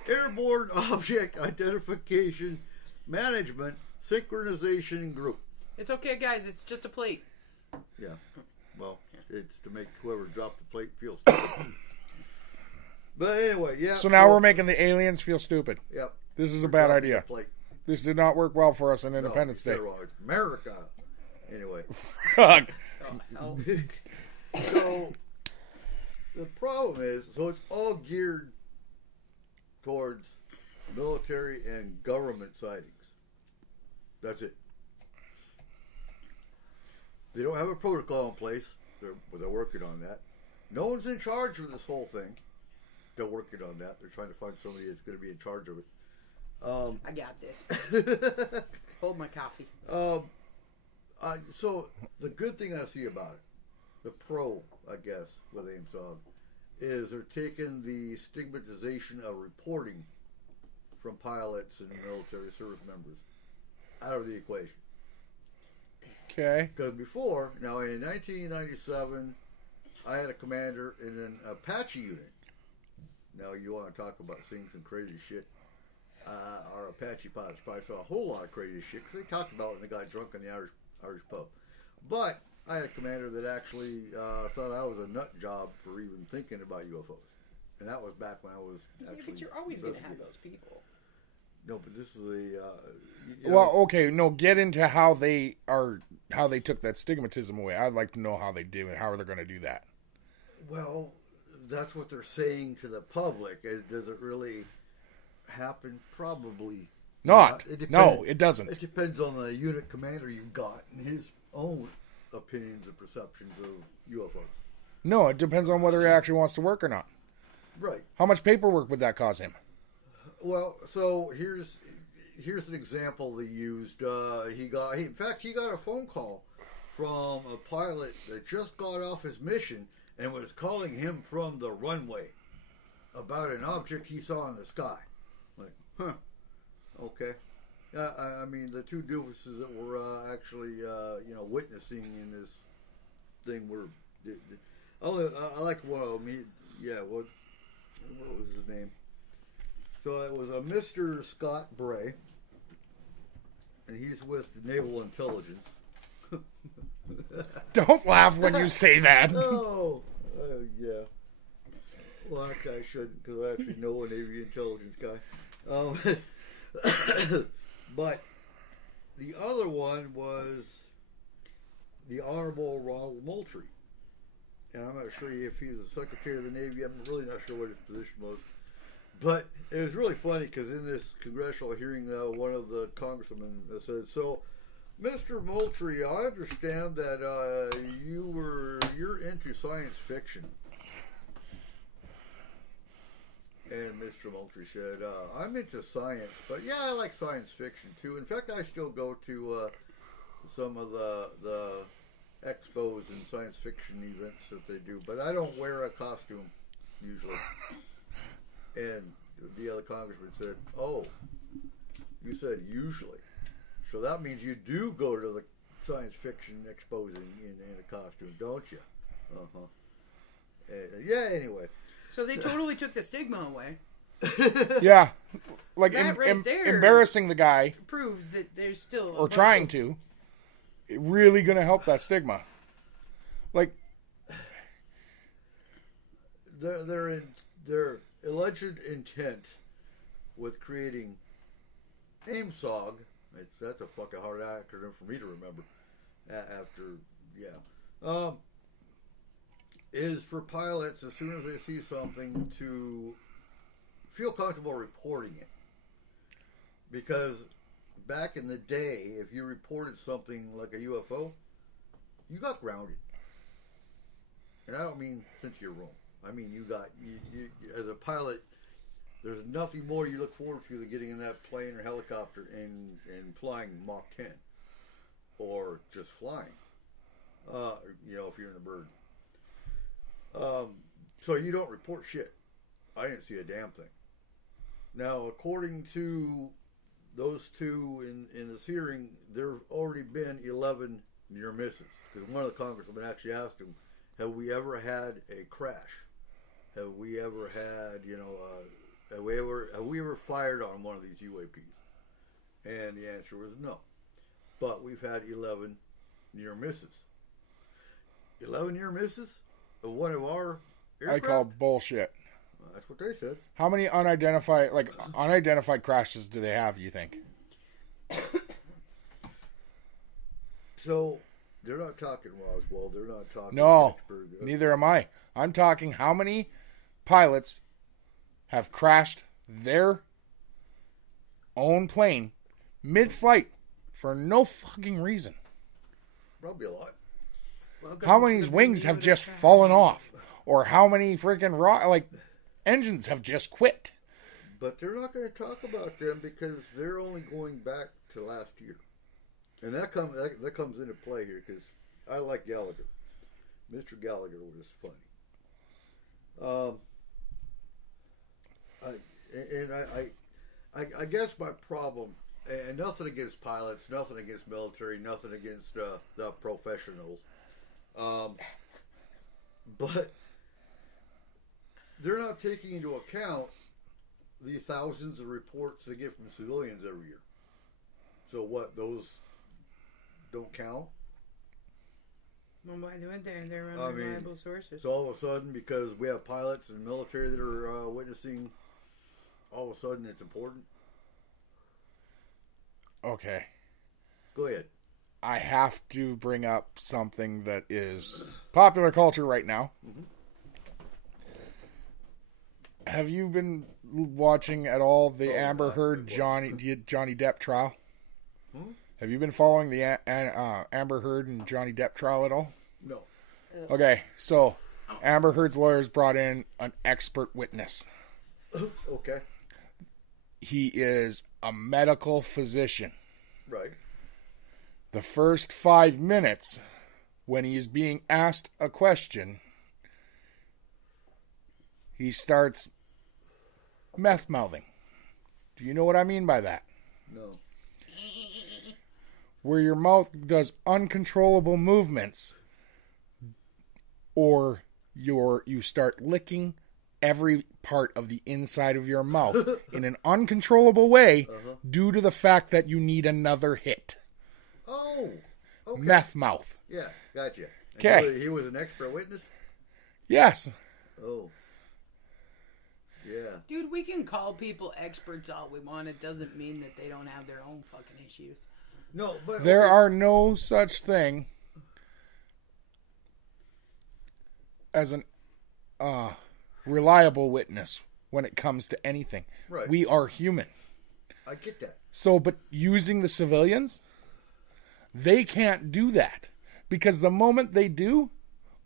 Airborne Object Identification Management Synchronization Group. It's okay, guys. It's just a plate. Yeah. Well, it's to make whoever dropped the plate feel stupid. But anyway, yeah. So now we're making the aliens feel stupid. Yep. This is a bad Dropping idea. the plate. This did not work well for us on No, Independence you said Day. it wrong. It's America. Anyway. Fuck. Oh, So the problem is, so it's all geared towards military and government sightings. That's it. They don't have a protocol in place. They're working on that. No one's in charge of this whole thing. They're working on that. They're trying to find somebody that's going to be in charge of it. I got this. Hold my coffee. So the good thing I see about it, the pro, I guess, with AIMSOG, is they're taking the stigmatization of reporting from pilots and military service members out of the equation. Okay. Because before, now in 1997, I had a commander in an Apache unit. Now you want to talk about seeing some crazy shit. Our Apache pilots probably saw a whole lot of crazy shit because they talked about when they got drunk in the Irish pub. But I had a commander that actually thought I was a nut job for even thinking about UFOs. And that was back when I was actually... But you're always going to have those people. No, but this is the... Well, okay, no, get into how they took that stigmatism away. I'd like to know how they do it, how are they going to do that? Well, that's what they're saying to the public. Does it really happen? Probably Not. It No, it doesn't. It depends on the unit commander you've got and his own opinions and perceptions of UFOs. No, it depends on whether he actually wants to work or not. Right. How much paperwork would that cause him? Well, so here's an example they used. He got a phone call from a pilot that just got off his mission and was calling him from the runway about an object he saw in the sky. Like, huh? Okay. I mean, the two doofuses that were actually, witnessing in this thing were. I like one of them. What was his name? So it was a Mr. Scott Bray, and he's with the Naval Intelligence. Don't laugh when you say that. Oh, yeah. Well, that guy shouldn't, because I actually know a Navy Intelligence guy. But the other one was the Honorable Ronald Moultrie. And I'm not sure if he was the Secretary of the Navy. I'm really not sure what his position was. But it was really funny because in this congressional hearing, one of the congressmen said, "So, Mr. Moultrie, I understand that you're into science fiction." And Mr. Moultrie said, "I'm into science, but yeah, I like science fiction too. In fact, I still go to some of the expos and science fiction events that they do, but I don't wear a costume usually." And the other congressman said, "Oh, you said usually. So that means you do go to the science fiction expos in a costume, don't you?" Uh-huh. Yeah, anyway. So they totally took the stigma away. Yeah. Like, That right there embarrassing the guy, proves that there's still... or trying to, really going to help that stigma. Like, their alleged intent with creating AIMSOG, that's a fucking hard acronym for me to remember. Is for pilots, as soon as they see something, to feel comfortable reporting it. Because back in the day, if you reported something like a UFO, you got grounded. And I don't mean sent to your room. I mean you as a pilot, there's nothing more you look forward to than getting in that plane or helicopter and flying Mach 10. Or just flying. If you're in a bird. So you don't report shit. I didn't see a damn thing. Now, according to those two in this hearing, there have already been 11 near misses. Because one of the congressmen actually asked him, have we ever had a crash? Have we ever had, have we ever fired on one of these UAPs? And the answer was no. But we've had 11 near misses. 11 near misses of one of our aircraft? I call bullshit. Well, that's what they said. How many unidentified crashes do they have, you think? So, they're not talking Roswell. They're not talking... No, Pittsburgh. neither am I. I'm talking how many pilots have crashed their own plane mid-flight for no fucking reason. Probably a lot. How many wings have just fallen off? Or how many freaking engines have just quit? But they're not going to talk about them because they're only going back to last year. And that comes into play here because I like Gallagher. Mr. Gallagher was funny. I guess my problem, and nothing against pilots, nothing against military, nothing against the professionals, but they're not taking into account the thousands of reports they get from civilians every year. So what, those don't count? Well, why do they're unreliable sources. So all of a sudden, because we have pilots and military that are witnessing, all of a sudden it's important? Okay. Go ahead. I have to bring up something that is popular culture right now. Mm-hmm. Have you been watching at all the Amber Heard Johnny Depp trial? Hmm? Have you been following the Amber Heard and Johnny Depp trial at all? No. Okay, so Amber Heard's lawyers brought in an expert witness. Okay. He is a medical physician. Right. The first 5 minutes, when he is being asked a question, he starts meth mouthing. Do you know what I mean by that? No. Where your mouth does uncontrollable movements, or you start licking every part of the inside of your mouth in an uncontrollable way due to the fact that you need another hit. Oh, okay. Meth mouth. Yeah, gotcha. Okay. He was an expert witness? Yes. Oh. Yeah. Dude, we can call people experts all we want. It doesn't mean that they don't have their own fucking issues. No, but... There are no such thing as an reliable witness when it comes to anything. Right. We are human. I get that. So, but using the civilians, they can't do that. Because the moment they do,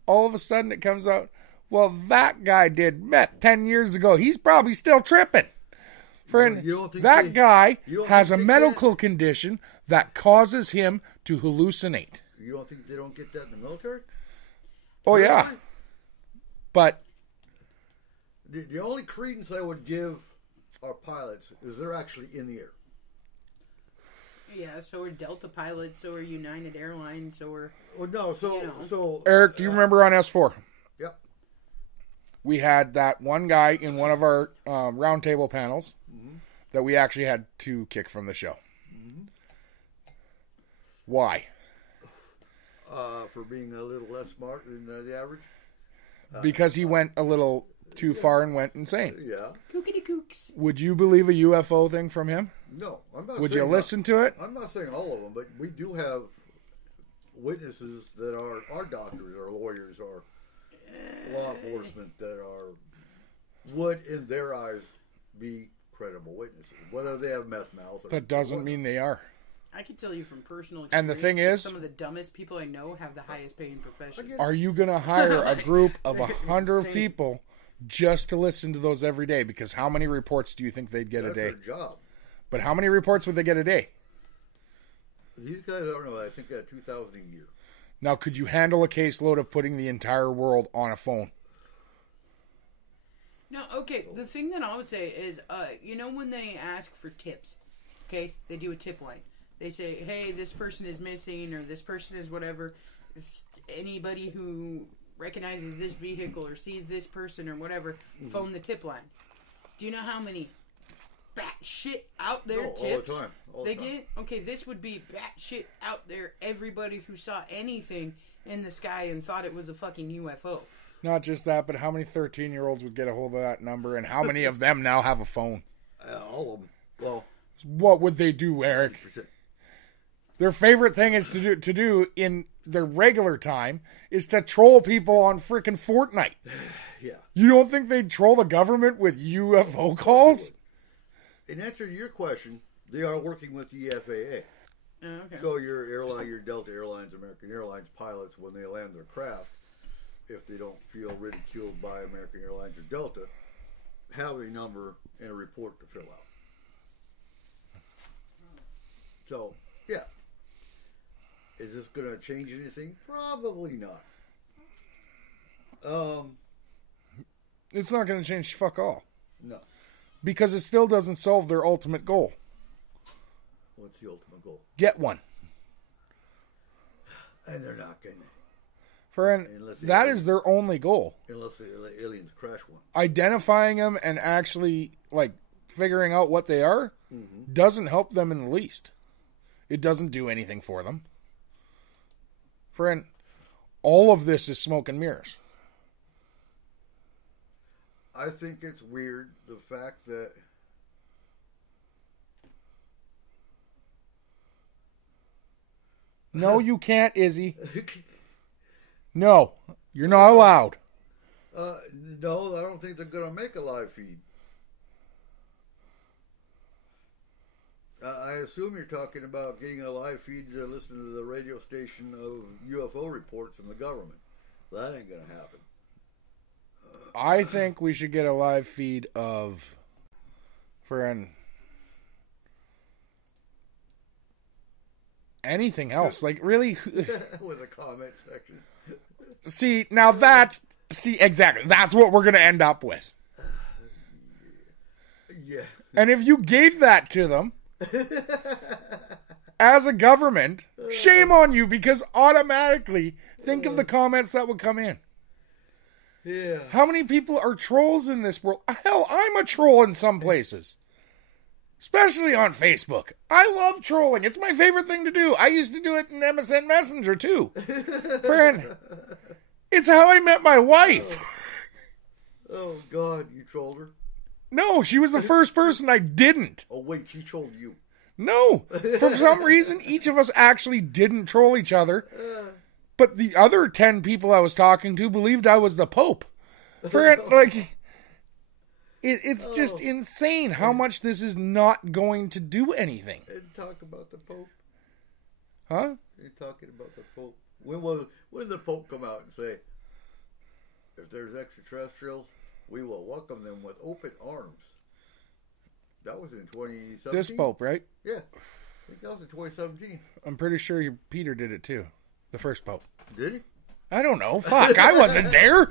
all of a sudden it comes out, well, that guy did meth 10 years ago. He's probably still tripping. Friend, that guy has a medical condition that causes him to hallucinate. You don't think they don't get that in the military? Oh, yeah. But the only credence I would give our pilots is they're actually in the air. Yeah, so are Delta pilots, so are United Airlines, so are... Well, no, so Eric, do you remember on S4? Yep. We had that one guy in one of our roundtable panels that we actually had to kick from the show. Mm-hmm. Why? For being a little less smart than the average? Because he went a little too far and went insane. Yeah. Kookity kooks. Would you believe a UFO thing from him? No, I'm not. Would you saying listen to it? I'm not saying all of them, but we do have witnesses that are our doctors, our lawyers, our law enforcement that would, in their eyes, be credible witnesses, whether they have meth mouth. Or That doesn't mean they are. I can tell you from personal experience. And the thing is, some of the dumbest people I know have the highest paying profession. are you going to hire a group of 100 Insane. people just to listen to those every day? Because how many reports do you think they'd get That's a day? their job. But how many reports would they get a day? These guys, I don't know. I think they had 2,000 a year. Now, could you handle a caseload of putting the entire world on a phone? No, okay. The thing that I would say is, you know, when they ask for tips, okay, they do a tip line. They say, "Hey, this person is missing," or "This person is whatever." If anybody who recognizes this vehicle or sees this person or whatever, phone the tip line. Do you know how many batshit out there All the tips time. All they the time. get? Okay, this would be batshit out there. Everybody who saw anything in the sky and thought it was a fucking UFO. Not just that, but how many 13-year-olds would get a hold of that number, and how many of them now have a phone? All of them. Well, What would they do, Eric? 100%. Their favorite thing is to do in their regular time is to troll people on frickin' Fortnite. Yeah. You don't think they'd troll the government with UFO calls? In answer to your question, they are working with the FAA. Okay. So your airline, your Delta Airlines, American Airlines pilots, when they land their craft, if they don't feel ridiculed by American Airlines or Delta, have a number and a report to fill out. So, yeah. Is this going to change anything? Probably not. It's not going to change fuck all. No. Because it still doesn't solve their ultimate goal. What's the ultimate goal? Get one. And they're not going to. Friend, that is their only goal. Unless the aliens crash one. Identifying them and actually, like, figuring out what they are doesn't help them in the least. It doesn't do anything for them. Friend, all of this is smoke and mirrors. I think it's weird, the fact that No, you can't, Izzy. No, you're not allowed. no, I don't think they're going to make a live feed. I assume you're talking about getting a live feed to listen to the radio station of UFO reports from the government. That ain't going to happen. I think we should get a live feed of, friend, anything else. Like, really? With a comment section. See, exactly. That's what we're going to end up with. Yeah. And if you gave that to them, as a government, shame on you, because automatically think of the comments that would come in. Yeah. How many people are trolls in this world? Hell, I'm a troll in some places. Especially on Facebook. I love trolling. It's my favorite thing to do. I used to do it in MSN Messenger too. Friend, it's how I met my wife. Oh, God, you trolled her? No, she was the first person I didn't. Oh, wait, she trolled you. No. For some reason, each of us actually didn't troll each other. But the other 10 people I was talking to believed I was the Pope. It's just insane how much this is not going to do anything. And talk about the Pope. Huh? You're talking about the Pope. When did the Pope come out and say, if there's extraterrestrials, we will welcome them with open arms? That was in 2017. This Pope, right? Yeah. I think that was in 2017. I'm pretty sure Peter did it too. The first Pope. Did he? I don't know. Fuck, I wasn't there.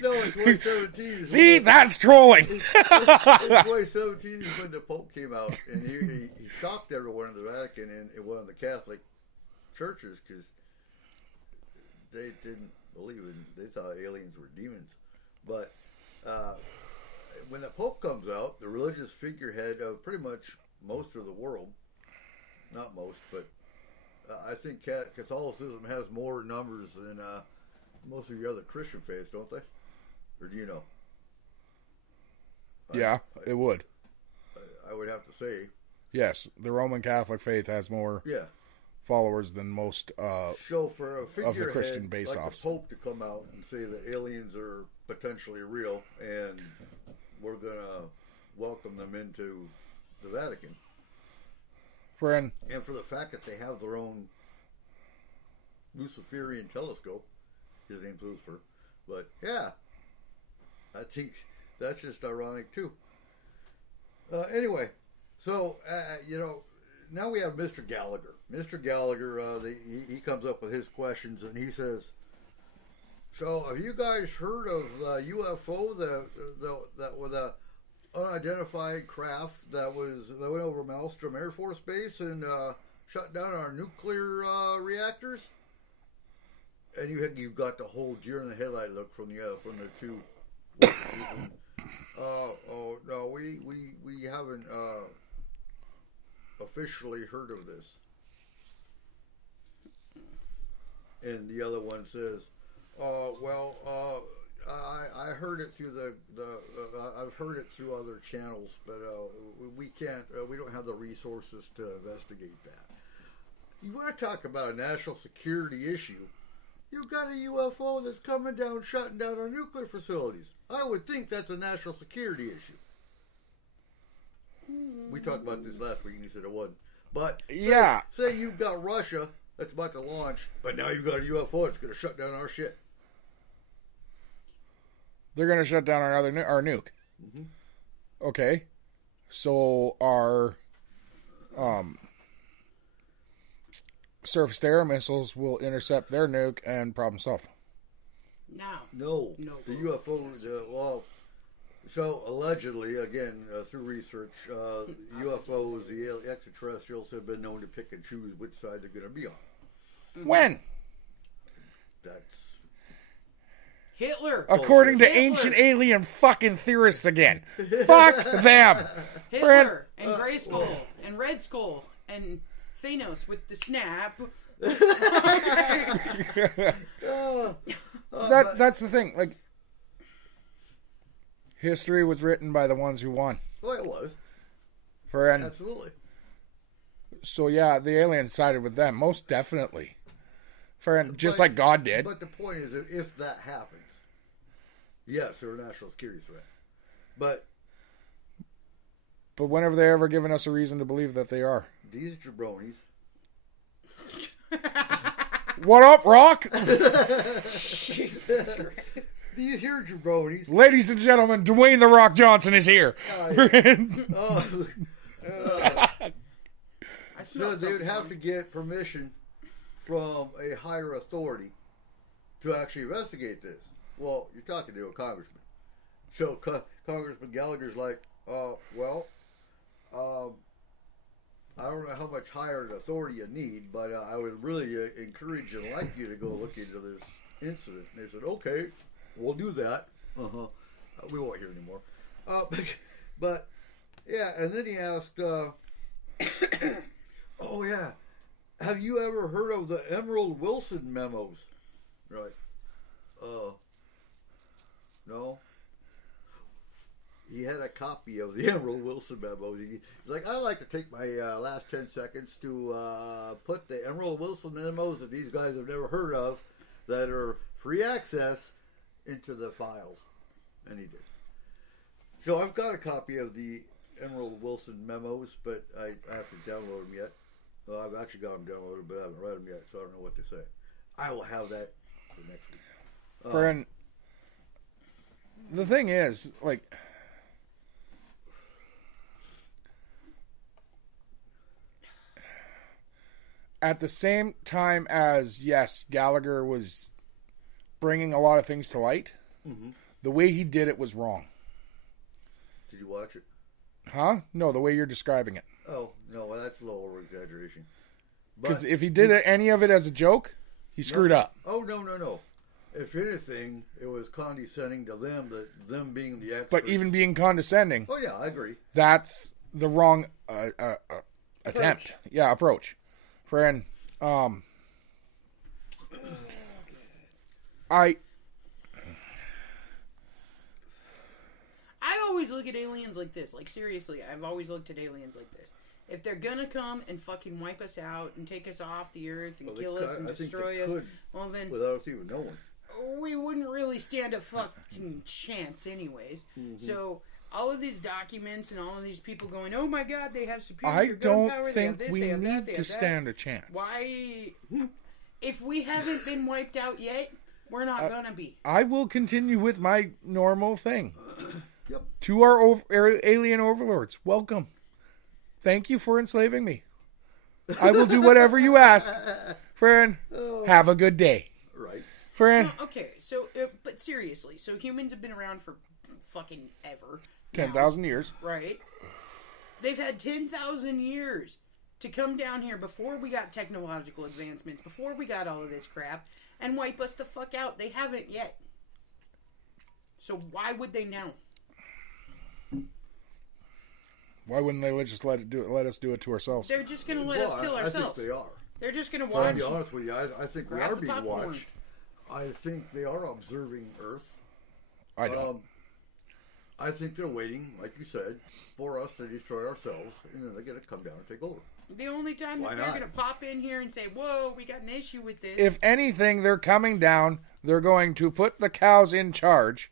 No, in 2017. See, that's trolling. In 2017 is when the Pope came out, and he shocked everyone in the Vatican and in one of the Catholic churches because they didn't believe in. They thought aliens were demons. But when the Pope comes out, the religious figurehead of pretty much most of the world, not most, but I think Catholicism has more numbers than most of your other Christian faiths, don't they? Or do you know? Yeah, it would. I would have to say. Yes, the Roman Catholic faith has more followers than most so for a figurehead of the Christian base-offs. The Pope to come out and say that aliens are potentially real and we're going to welcome them into the Vatican. Friend. And for the fact that they have their own Luciferian telescope. His name's Lucifer. But, yeah. I think that's just ironic, too. Anyway, so, now we have Mr. Gallagher. Mr. Gallagher, he comes up with his questions, and he says, so have you guys heard of the UFO that was a unidentified craft that went over Maelstrom Air Force Base and shut down our nuclear reactors? And you've got the whole deer in the headlight look from the two. Oh no, we haven't officially heard of this. And the other one says, I heard it through I've heard it through other channels, but we can't. We don't have the resources to investigate that. You want to talk about a national security issue? You've got a UFO that's coming down, shutting down our nuclear facilities. I would think that's a national security issue. We talked about this last week, and you said it wasn't. But say you've got Russia that's about to launch, but now you've got a UFO that's going to shut down our shit. They're going to shut down our nuke. Mm-hmm. Okay, so our surface-to-air missiles will intercept their nuke and problem solve. No. The UFOs, so allegedly, again, through research, UFOs, the extraterrestrials have been known to pick and choose which side they're going to be on. When? That's Hitler. According to ancient alien fucking theorists again. Fuck them. Hitler and Grayskull and Red Skull and Thanos with the snap. That's the thing. Like, history was written by the ones who won. Well, it was. Absolutely. So yeah, the aliens sided with them, most definitely. Just like God did. But the point is, if that happens, yes, they're a national security threat. But when have they ever given us a reason to believe that they are? These jabronis. What up, Rock? Jesus Christ. These here jabronis. Ladies and gentlemen, Dwayne The Rock Johnson is here. So they would have to get permission from a higher authority to actually investigate this. Well, you're talking to a congressman. So Congressman Gallagher's like, I don't know how much higher an authority you need, but I would really encourage and like you to go look into this incident. And they said, okay, we'll do that. We won't hear anymore. But yeah, and then he asked, oh yeah, have you ever heard of the Emerald Wilson memos? Right. No. He had a copy of the Emerald Wilson memos. He's like, I like to take my last 10 seconds to put the Emerald Wilson memos that these guys have never heard of, that are free access, into the files. And he did. So I've got a copy of the Emerald Wilson memos, but I have to download them yet. Well, I've actually got them downloaded, but I haven't read them yet, so I don't know what to say. I will have that for next week. Friend, the thing is, like, at the same time as, yes, Gallagher was bringing a lot of things to light, the way he did it was wrong. Did you watch it? Huh? No, the way you're describing it. Oh, no, that's a little over-exaggeration. Because if he did any of it as a joke, he screwed up. Oh, no. If anything, it was condescending to them, them being the experts. But even being condescending... Oh, yeah, I agree. That's the wrong attempt. Yeah, approach. Friend, always look at aliens like this. Like, seriously, I've always looked at aliens like this. If they're gonna come and fucking wipe us out and take us off the earth and kill us and destroy us, well then, without us even knowing, we wouldn't really stand a fucking chance anyways. So all of these documents and all of these people going, oh my god, they have superior gun power, they have this, they have that, they have that. Stand a chance. Why? If we haven't been wiped out yet, we're not gonna be. I will continue with my normal thing. Yep. To our alien overlords, welcome. Thank you for enslaving me. I will do whatever you ask. Friend, have a good day. Right. Friend. No, okay, so, but seriously, so humans have been around for fucking ever. 10,000 years. Right. They've had 10,000 years to come down here before we got technological advancements, before we got all of this crap, and wipe us the fuck out. They haven't yet. So why would they now? Why wouldn't they just let us do it to ourselves? They're just going to let us kill ourselves. I think they are. They're just going to I'll watch. be honest with you. I think we Grab are the being popcorn. watched. I think they are observing Earth. I don't. I think they're waiting, like you said, for us to destroy ourselves, and then they're going to come down and take over. The only time that they're going to pop in here and say, whoa, we got an issue with this. If anything, they're coming down. They're going to put the cows in charge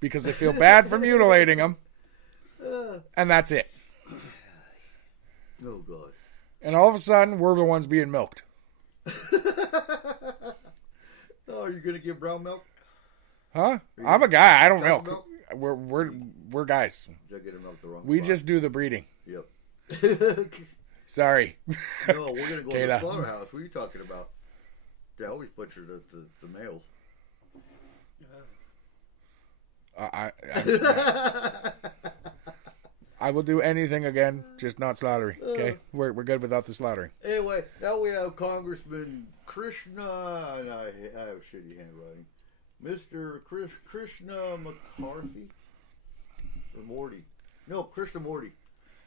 because they feel bad for mutilating them. And that's it. Oh, God. And all of a sudden, we're the ones being milked. Oh, are you going to give brown milk? Huh? I'm a guy. I don't Chocolate milk. milk? We're guys. Did I get him out the wrong We spot? just do the breeding. Yep. Sorry. No, we're going to go to the Kayla. slaughterhouse. What are you talking about? They always butcher the males. I will do anything again, just not slaughtering. Okay, we're good without the slaughtering. Anyway, now we have Congressman Krishna, and I have shitty handwriting. Mr. Krishna McCarthy? Or Morty? No, Krishna Morty.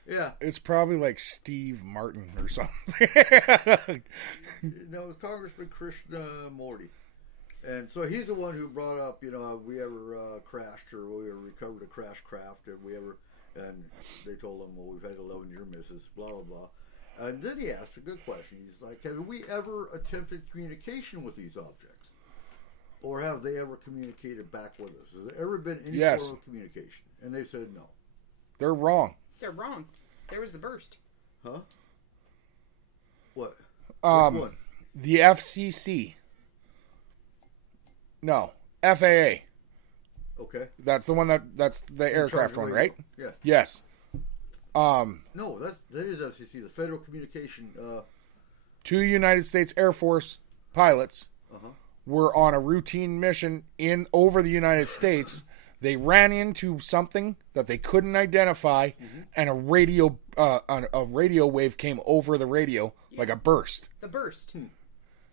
Yeah. It's probably like Steve Martin or something. No, it's Congressman Krishna Morty. And so he's the one who brought up, have we ever crashed or we ever recovered a crash craft, and they told him, well, we've had 11-year misses, blah, blah, blah. And then he asked a good question. He's like, have we ever attempted communication with these objects? Or have they ever communicated back with us? Has there ever been any Yes. form of communication? And they said no. They're wrong. They're wrong. There was the burst. Huh? What? Which one? The FCC. No, FAA. Okay. That's the one that's the aircraft one, right? Yeah. Yes. No, that is FCC, the Federal Communication. 2 United States Air Force pilots Uh-huh. were on a routine mission over the United States. They ran into something that they couldn't identify, and a radio wave came over the radio like a burst. The burst.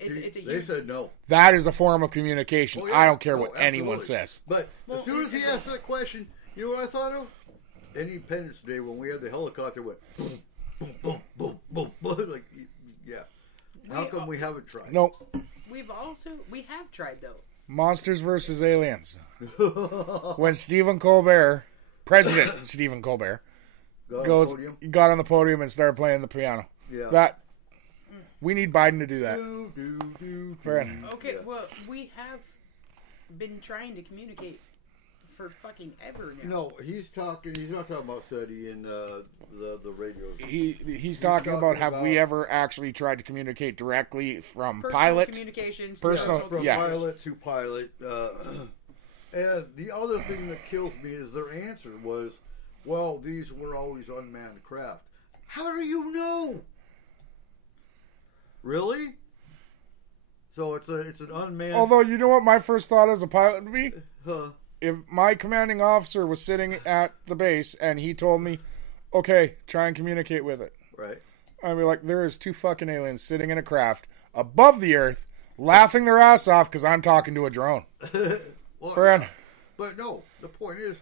It's a They said no. That is a form of communication. Oh, yeah. I don't care No, what anyone absolutely. says. But as soon as he asked that question, you know what I thought of? Independence Day when we had the helicopter went boom, boom, boom, boom, boom, boom. Like, yeah. How come we haven't tried? No. We have tried though. Monsters versus Aliens. When Stephen Colbert, President Stephen Colbert, got on the podium and started playing the piano. Yeah. We need Biden to do that. Okay, well, we have been trying to communicate for fucking ever now. No, he's not talking about SETI and the radio. He's talking about have we ever actually tried to communicate directly from Personal pilot? communications. From yeah. pilot to pilot. And the other thing that kills me is their answer was, well, these were always unmanned craft. How do you know? Really? So it's an unmanned... Although, you know what my first thought as a pilot would be? Huh. If my commanding officer was sitting at the base and he told me, okay, try and communicate with it. Right. I'd be like, there is 2 fucking aliens sitting in a craft above the earth laughing their ass off because I'm talking to a drone. Well, Friend. But no, the point is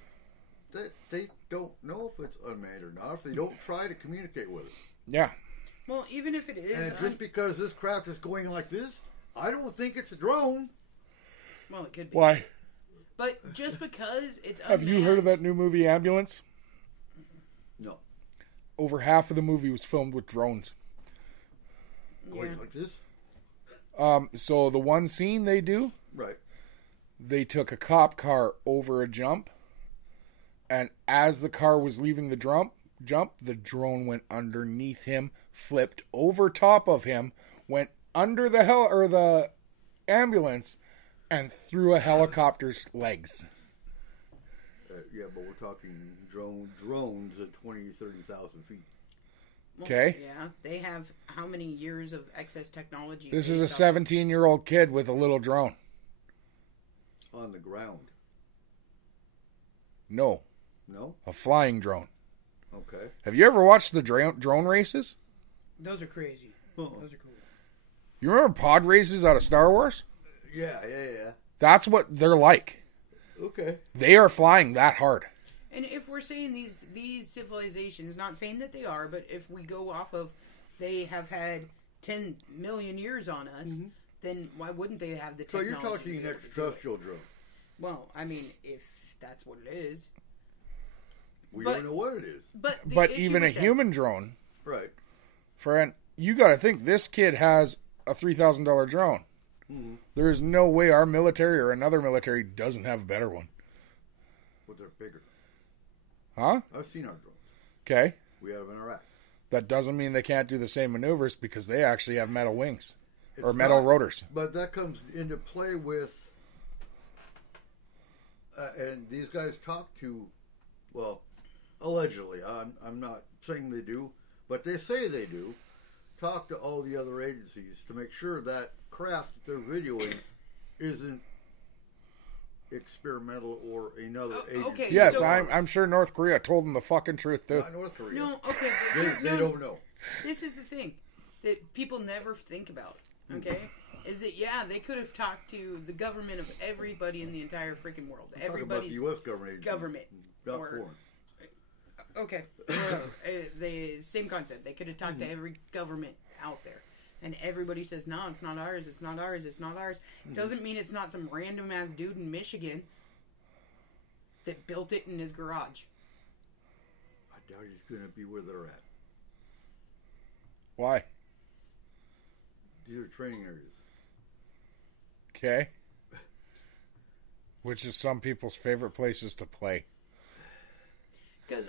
that they don't know if it's unmanned or not if they don't try to communicate with it. Yeah. Well, even if it is... And just because this craft is going like this, I don't think it's a drone. Well, it could be. Why? But just because it's Have you heard of that new movie, Ambulance? No. Over half of the movie was filmed with drones. Going like this? So the one scene they do, Right. they took a cop car over a jump, and as the car was leaving the jump, the drone went underneath him, flipped over top of him, went under the ambulance, and through a helicopter's legs. Yeah, but we're talking drones at 20, 30,000 feet. Okay? Yeah, they have how many years of excess technology? This is a 17-year-old kid with a little drone. On the ground. No, No? a flying drone. Okay. Have you ever watched the drone races? Those are crazy. Uh-uh. Those are cool. You remember pod races out of Star Wars? Yeah. That's what they're like. Okay. They are flying that hard. And if we're saying these civilizations, not saying that they are, but if we go off of they have had 10 million years on us, then why wouldn't they have the So technology? you're talking extraterrestrial drone. Well, I mean, if that's what it is. We But- don't know what it is. But the But issue even a with that- human drone, Right. friend, you got to think this kid has a $3,000 drone. There is no way our military or another military doesn't have a better one. But they're bigger. Huh? I've seen our drones. Okay. We have in Iraq. That doesn't mean they can't do the same maneuvers because they actually have metal wings or It's metal not- rotors. But that comes into play with, and these guys talk to, well, allegedly. I'm not saying they do, but they say they do. Talk to all the other agencies to make sure that craft that they're videoing isn't experimental or another agency. okay. Yes, So- I'm sure North Korea told them the fucking truth too. Not North Korea. No, okay. They, But they don't know. This is the thing that people never think about, okay? Is that, yeah, they could have talked to the government of everybody in the entire freaking world. Talk about the Everybody's U.S. government. agency, government. Not Or- foreign. Okay, whatever. The same concept. They could have talked to every government out there. And everybody says, no, it's not ours, it's not ours, it's not ours. Doesn't mean it's not some random ass dude in Michigan that built it in his garage. I doubt he's going to be where they're at. Why? These are training areas. Okay. Which is some people's favorite places to play. Because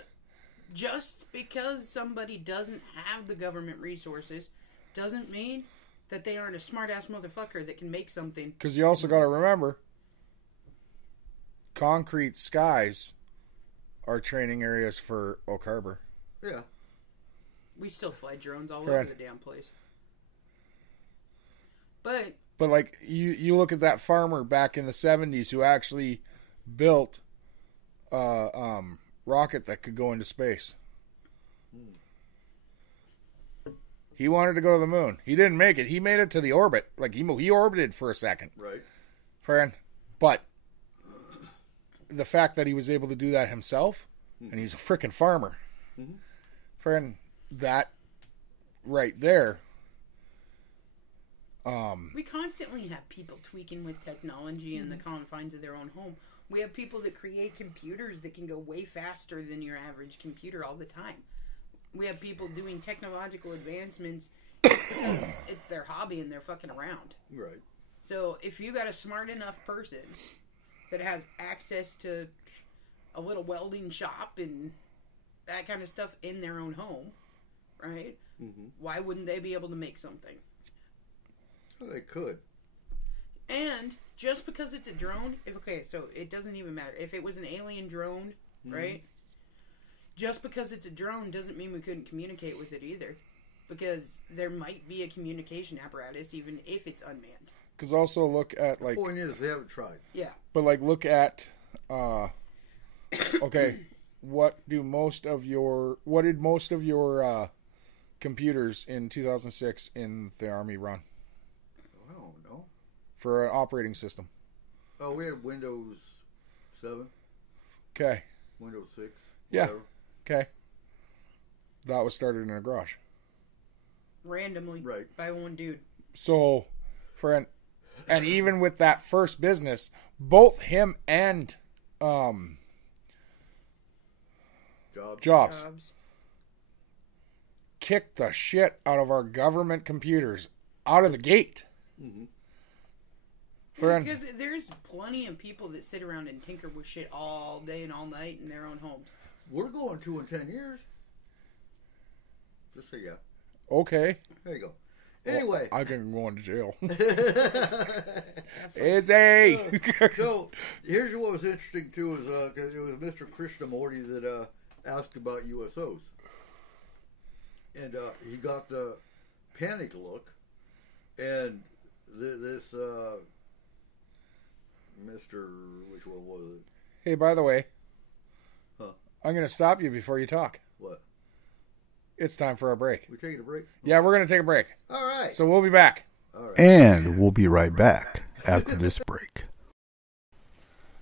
just because somebody doesn't have the government resources doesn't mean that they aren't a smart ass motherfucker that can make something. Because you also got to remember, concrete skies are training areas for Oak Harbor. Yeah. We still fly drones all Correct. over the damn place. But But like you look at that farmer back in the 70s who actually built rocket that could go into space. He wanted to go to the moon. He didn't make it. He made it to the orbit. Like he orbited for a second. Right. Friend. But the fact that he was able to do that himself, and he's a freaking farmer. Friend, that right there. we constantly have people tweaking with technology in the confines of their own home. We have people that create computers that can go way faster than your average computer all the time. We have people doing technological advancements just because it's their hobby and they're fucking around. Right. So if you got a smart enough person that has access to a little welding shop and that kind of stuff in their own home, right? Why wouldn't they be able to make something? Well, they could. And just because it's a drone, so it doesn't even matter. If it was an alien drone, right? Just because it's a drone doesn't mean we couldn't communicate with it either. Because there might be a communication apparatus even if it's unmanned. Because also look at like, Point is, they haven't tried. Yeah. but like look at, okay, what did most of your computers in 2006 in the Army run I don't know. for an operating system? Oh, we had Windows 7, Okay, Windows 6. Yeah. Whatever. okay. That was started in a garage. Randomly. Right. By one dude. So, friend, And even with that first business, both him and Jobs kicked the shit out of our government computers out of the gate. Mm-hmm. Because there's plenty of people that sit around and tinker with shit all day and all night in their own homes. We're going to in 10 years. Just say yeah. Okay. There you go. Anyway. Well, I can go into jail. Izzy! So, here's what was interesting, too, is cause it was Mr. Krishnamurti that asked about USOs. And he got the panic look. And this Mr. Which one was it? Hey, by the way, Huh? I'm going to stop you before you talk. What? It's time for a break. We taking a break? Yeah, we're going to take a break. All right. So we'll be back. All right. And we'll be right back after this break.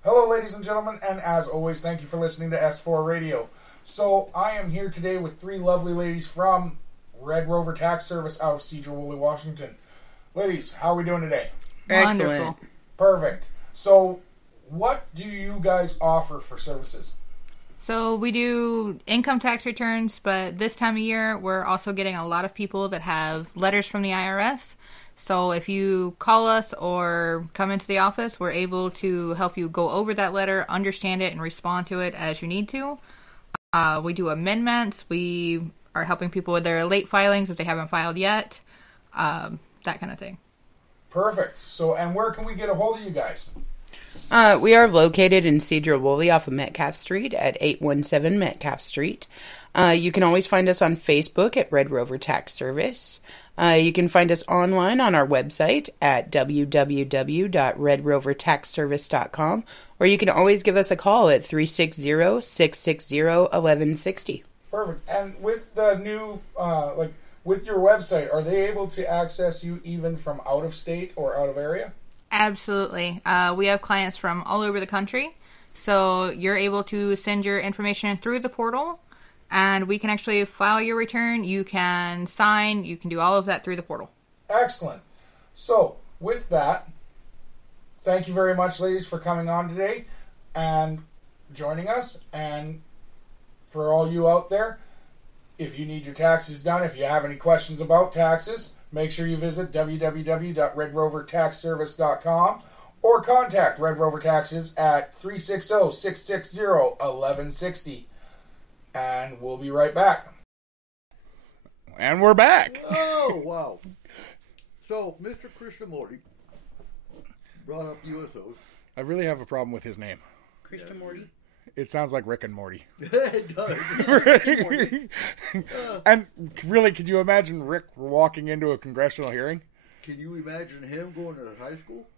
Hello, ladies and gentlemen, and as always, thank you for listening to S4 Radio. So I am here today with three lovely ladies from Red Rover Tax Service out of Cedar-Woolley, Washington. Ladies, how are we doing today? Wonderful. Perfect. So what do you guys offer for services? So we do income tax returns, but this time of year, we're also getting a lot of people that have letters from the IRS. So if you call us or come into the office, we're able to help you go over that letter, understand it, and respond to it as you need to. We do amendments. We are helping people with their late filings if they haven't filed yet, that kind of thing. Perfect. So, and where can we get a hold of you guys? We are located in Cedar-Woolley off of Metcalf Street at 817 Metcalf Street. You can always find us on Facebook at Red Rover Tax Service. You can find us online on our website at www.redrovertaxservice.com, or you can always give us a call at 360-660-1160. Perfect. And with the new, with your website, are they able to access you even from out of state or out of area? Absolutely. We have clients from all over the country, so you're able to send your information through the portal, and we can actually file your return. You can sign. You can do all of that through the portal. Excellent. So, with that, thank you very much, ladies, for coming on today and joining us. And for all you out there, if you need your taxes done, if you have any questions about taxes, make sure you visit www.redrovertaxservice.com or contact Red Rover Taxes at 360-660-1160. And we'll be right back. And we're back. Oh, wow. So, Mr. Krishnamurti brought up USOs. I really have a problem with his name. Krishnamurti? It sounds like Rick and Morty. It does. And really, could you imagine Rick walking into a congressional hearing? Can you imagine him going to high school?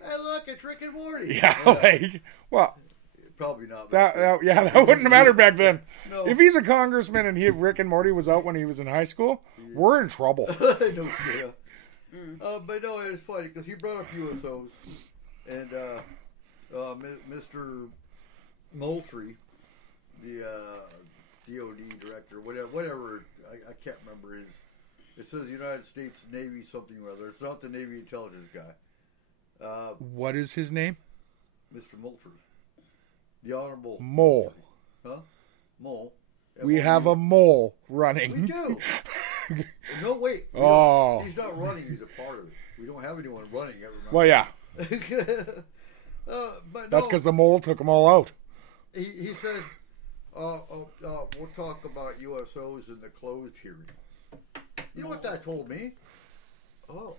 Hey, look, it's Rick and Morty. Yeah, well, probably not. That wouldn't have mattered back then. No. If he's a congressman and Rick and Morty was out when he was in high school, we're in trouble. No shit. But no, it was funny because he brought up USOs, and Mr. Moultrie, the DOD director, whatever, I can't remember his. It says United States Navy something or other. It's not the Navy intelligence guy. What is his name? Mr. Moultrie. The Honorable Mole. Huh? Mole. We have a mole running. We do. No, wait. Oh. He's not running. He's a part of it. We don't have anyone running. Well, yeah. But that's because the mole took them all out. He said, we'll talk about USOs in the closed hearing. You know what that told me? Oh.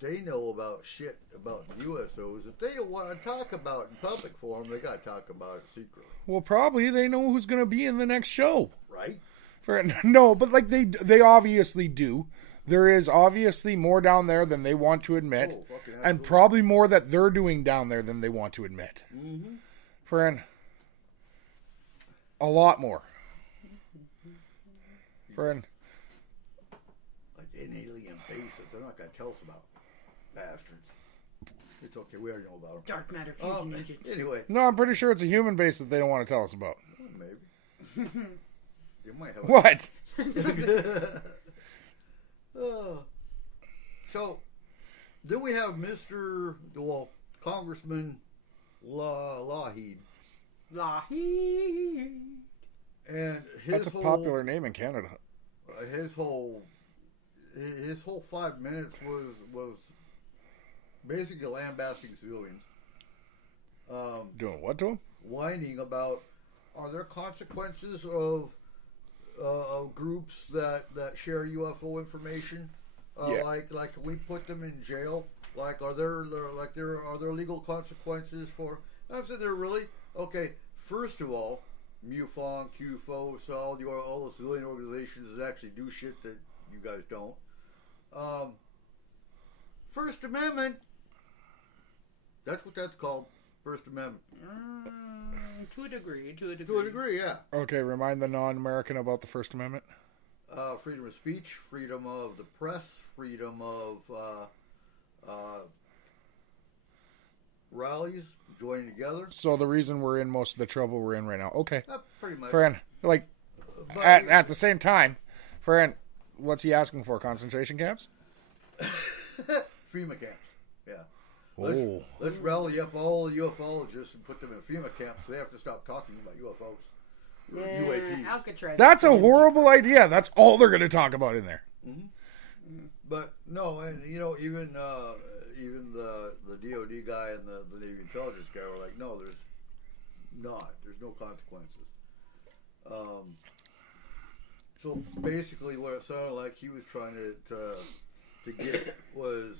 They know about shit about USOs that they don't want to talk about in public forum. They got to talk about it secretly. Well, probably they know who's going to be in the next show. Right? No, but like they obviously do. There is obviously more down there than they want to admit. Oh, and probably more that they're doing down there than they want to admit. Mm-hmm. Friend, a lot more. Friend. Like in alien bases, they're not going to tell us about bastards. It's okay, we already know about them. Dark matter fusion agents. Anyway. No, I'm pretty sure it's a human base that they don't want to tell us about. Maybe. You might have What? So, Then we have Congressman Lougheed. Lougheed. And That's a popular name in Canada. His whole 5 minutes was basically lambasting civilians. Doing what to him? Whining about, are there consequences of groups that share UFO information? Yeah. Like we put them in jail. Like are there legal consequences for? I said there really. Okay, first of all, MUFON, QFO, so all the civilian organizations that actually do shit that you guys don't. First Amendment. That's what that's called. First Amendment. To a degree. To a degree, yeah. Okay, remind the non-American about the First Amendment. Freedom of speech, freedom of the press, freedom of rallies, joining together. So the reason we're in most of the trouble we're in right now. Okay. Pretty much. Fran, like, at the same time, Fran, what's he asking for? Concentration camps? FEMA camps, yeah. Oh. Let's rally up all the ufologists and put them in FEMA camps so they have to stop talking about UFOs. Yeah, UAPs. Alcatraz. That's a horrible idea. That's all they're going to talk about in there. Mm-hmm. But no, and even the DOD guy and the Navy intelligence guy were like, no, there's no consequences. So basically, what it sounded like he was trying to get was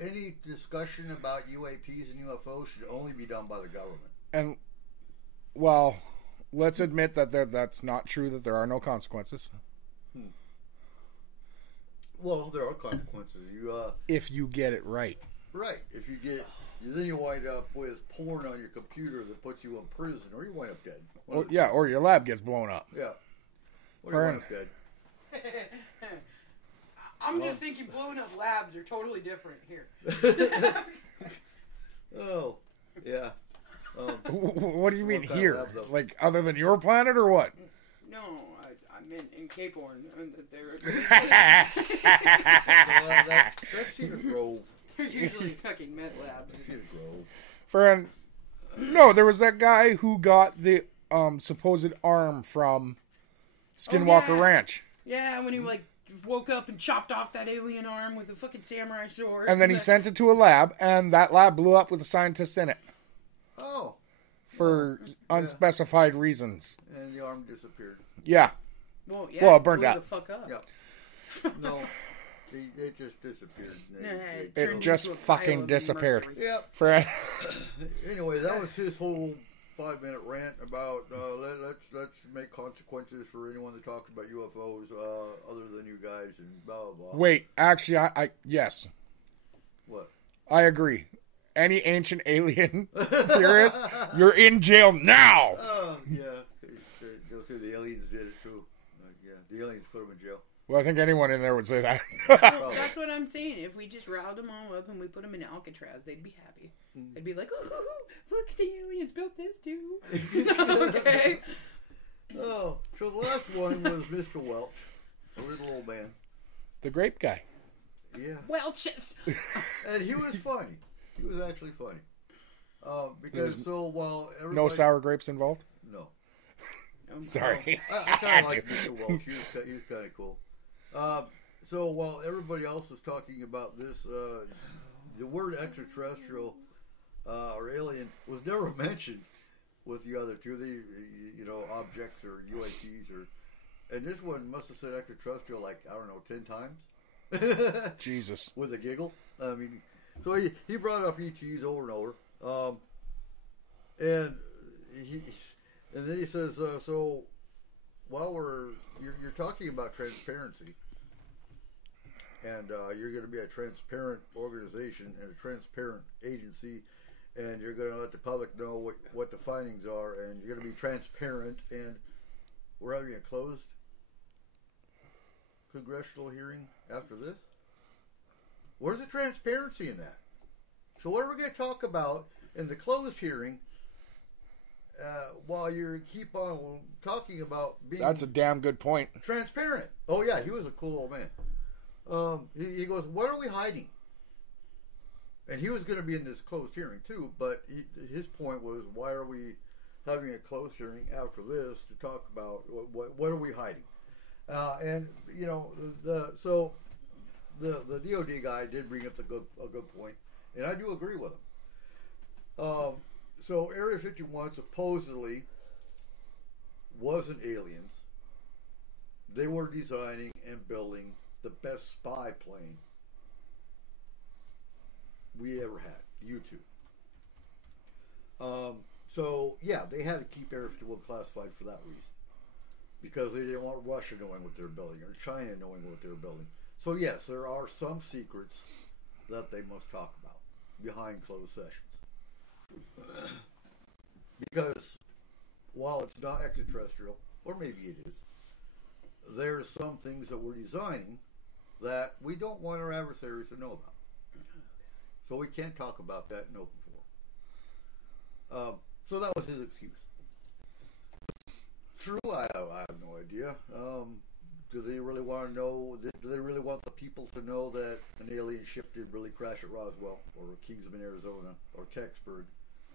any discussion about UAPs and UFOs should only be done by the government. And, well, let's admit that that's not true, that there are no consequences. Well, there are consequences. If you get it right. Right. If you get... Then you wind up with porn on your computer that puts you in prison, or you wind up dead. Or your lab gets blown up. Yeah. Or you wind up dead. I'm just thinking blowing up labs are totally different here. Oh, yeah. What do you mean here? Lab, like, other than your planet, or what? No, I meant in Cape Horn. That's Cedar Grove. They're usually fucking meth labs. Cedar Grove. Friend, no, there was that guy who got the supposed arm from Skinwalker Ranch. Yeah, when he woke up and chopped off that alien arm with a fucking samurai sword. And then he sent it to a lab, and that lab blew up with a scientist in it. Oh. For unspecified reasons. And the arm disappeared. Yeah. Well, it burned out. The fuck up. Yeah. No. It just disappeared. It just fucking disappeared. Yep. Fred. Anyway, that was his whole 5-minute rant about let's make consequences for anyone that talks about UFOs other than you guys and blah blah blah. Wait, actually, I yes. What? I agree. Any ancient alien theorist, you're in jail now. Yeah. They'll say the aliens did it too. Yeah, the aliens put them in jail. Well, I think anyone in there would say that. Well, that's what I'm saying. If we just riled them all up and we put them in Alcatraz, they'd be happy. They'd be like, "Ooh, look, the aliens built this too." Okay. Oh, so the last one was Mr. Welch, a little old man. The grape guy. Yeah. Welches. And he was funny. He was actually funny. Because while everybody... No sour grapes involved? No. Sorry. I kind of like Mr. Welch. He was kind of cool. So while everybody else was talking about this, the word extraterrestrial or alien was never mentioned with the other two. They, objects or UAPs and this one must have said extraterrestrial 10 times. Jesus. With a giggle. I mean, so he brought up ETs over and over. And then he says, so while you're talking about transparency, and you're going to be a transparent organization and a transparent agency, and you're going to let the public know what the findings are, and you're going to be transparent, and we're having a closed congressional hearing after this. Where's the transparency in that? So what are we going to talk about in the closed hearing while you keep on talking about being... That's a damn good point. Transparent. Oh, yeah, he was a cool old man. he goes, "What are we hiding?" And he was going to be in this closed hearing too, but his point was, "Why are we having a closed hearing after this to talk about what are we hiding?" And you know, the DOD guy did bring up a good point, and I do agree with him. So Area 51 supposedly wasn't aliens. They were designing and building the best spy plane we ever had, U-2. So yeah, they had to keep Area 51 classified for that reason, because they didn't want Russia knowing what they were building or China knowing what they were building. So yes, there are some secrets that they must talk about behind closed sessions. Because while it's not extraterrestrial, or maybe it is, there's some things that we're designing that we don't want our adversaries to know about. So we can't talk about that in open forum. So that was his excuse. True, I have no idea. Do they really want to know? Do they really want the people to know that an alien ship did really crash at Roswell, or Kingsman, Arizona, or Kecksburg,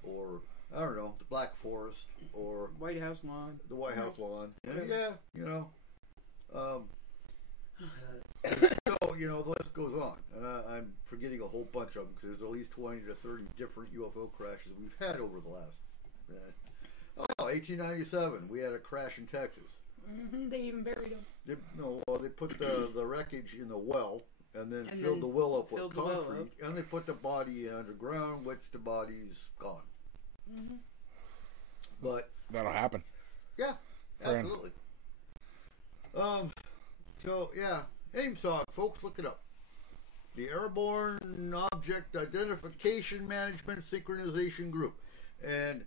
or I don't know, the Black Forest, or White House lawn? The White House lawn. Yeah, you know. So you know, the list goes on, and I'm forgetting a whole bunch of them because there's at least 20 to 30 different UFO crashes we've had over the last. 1897, we had a crash in Texas. Mm-hmm, they even buried them. They put the wreckage in the well, and then filled the well up with concrete, and they put the body underground, which the body's gone. Mm-hmm. But that'll happen. Yeah, absolutely. So yeah, AIMSOC, folks, look it up. The Airborne Object Identification Management Synchronization Group, and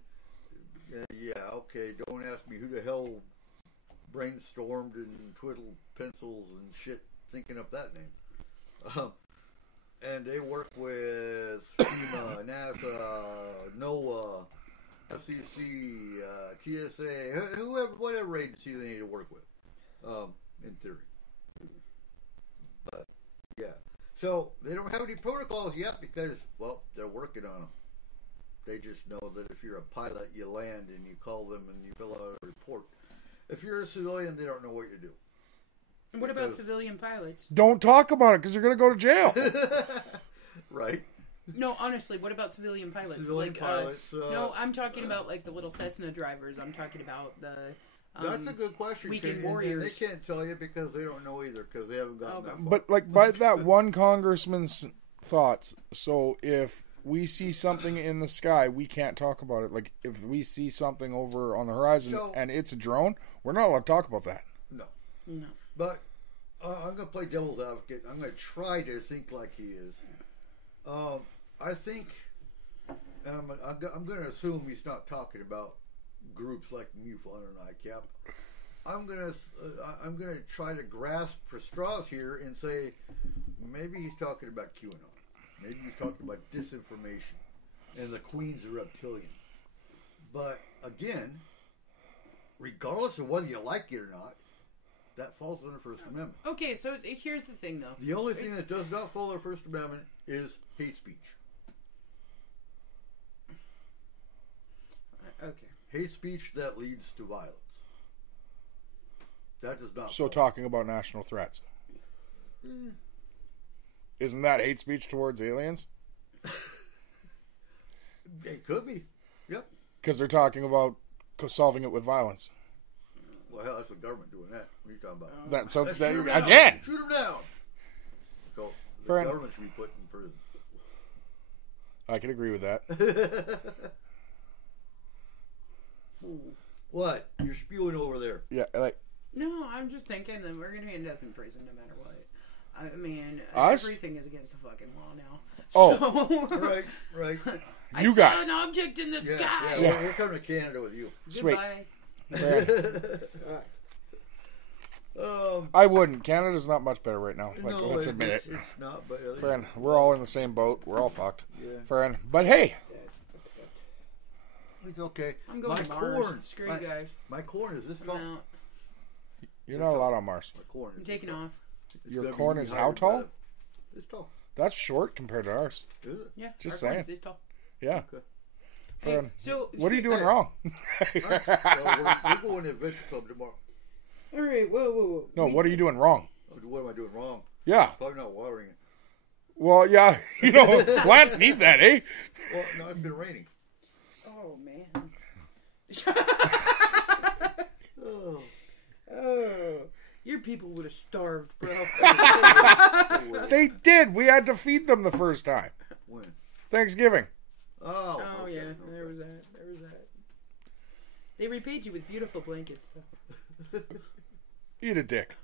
yeah, okay, don't ask me who the hell brainstormed and twiddled pencils and shit thinking up that name. And they work with FEMA, NASA, NOAA, FCC, TSA, whoever, whatever agency they need to work with, in theory. But yeah, so they don't have any protocols yet because, well, they're working on them. They just know that if you're a pilot, you land and you call them and you fill out a report. If you're a civilian, they don't know what you do. And what about civilian pilots? Don't talk about it because you're going to go to jail. Right. No, honestly, what about civilian pilots? Civilian pilots. No, I'm talking about like the little Cessna drivers. I'm talking about the. That's a good question. Weekend warriors. They can't tell you because they don't know either because they haven't gotten that far. But like by that one congressman's thoughts, so if we see something in the sky, we can't talk about it. Like if we see something over on the horizon and it's a drone, we're not allowed to talk about that. No. But I'm going to play devil's advocate. I'm going to try to think like he is. I think, and I'm going to assume he's not talking about groups like MUFON and ICAP. I'm gonna try to grasp for straws here and say maybe he's talking about QAnon. Maybe he's talking about disinformation and the Queen's a reptilian. But again, regardless of whether you like it or not, that falls under the First Amendment. Okay, so here's the thing, though. The only thing that does not fall under the First Amendment is hate speech. Okay. Hate speech that leads to violence. That does not. So talking about national threats. Isn't that hate speech towards aliens? It could be. Yep. Because they're talking about solving it with violence. Well, hell, that's the government doing that. What are you talking about? Again. Shoot them down. So the government should be put in prison. I can agree with that. What? You're spewing over there. Yeah, like. No, I'm just thinking that we're going to end up in prison no matter what. I mean, Us? everything is against the fucking law now. Oh. So, right. I saw an object in the sky. Yeah. We're coming to Canada with you. Goodbye. I wouldn't. Canada's not much better right now. Like, no, let's admit it. It's not, but friend, we're all in the same boat. We're all fucked. Yeah. Friend, but hey. It's okay. I'm going to Mars. Corn. Screw you guys. My corn is this tall. No. You're not allowed on Mars. My corn is I'm taking off. It's Your gonna be corn is how dehydrated by tall? the- It's tall. That's short compared to ours. Is it? Yeah, Just our corn is saying. this tall. Yeah. Okay. Hey, so What are you doing Hey. wrong? We're going to Adventure Club tomorrow. All right, whoa. No, what are you doing wrong? Oh, what am I doing wrong? Yeah. Probably not watering it. Well, yeah. Plants need that, eh? Well, no, it's been raining. Oh man. Oh. Oh, your people would have starved, bro. They did. We had to feed them the first time. When? Thanksgiving. Oh. Oh okay, yeah, okay. there was that. They repaid you with beautiful blankets, though. Eat a dick.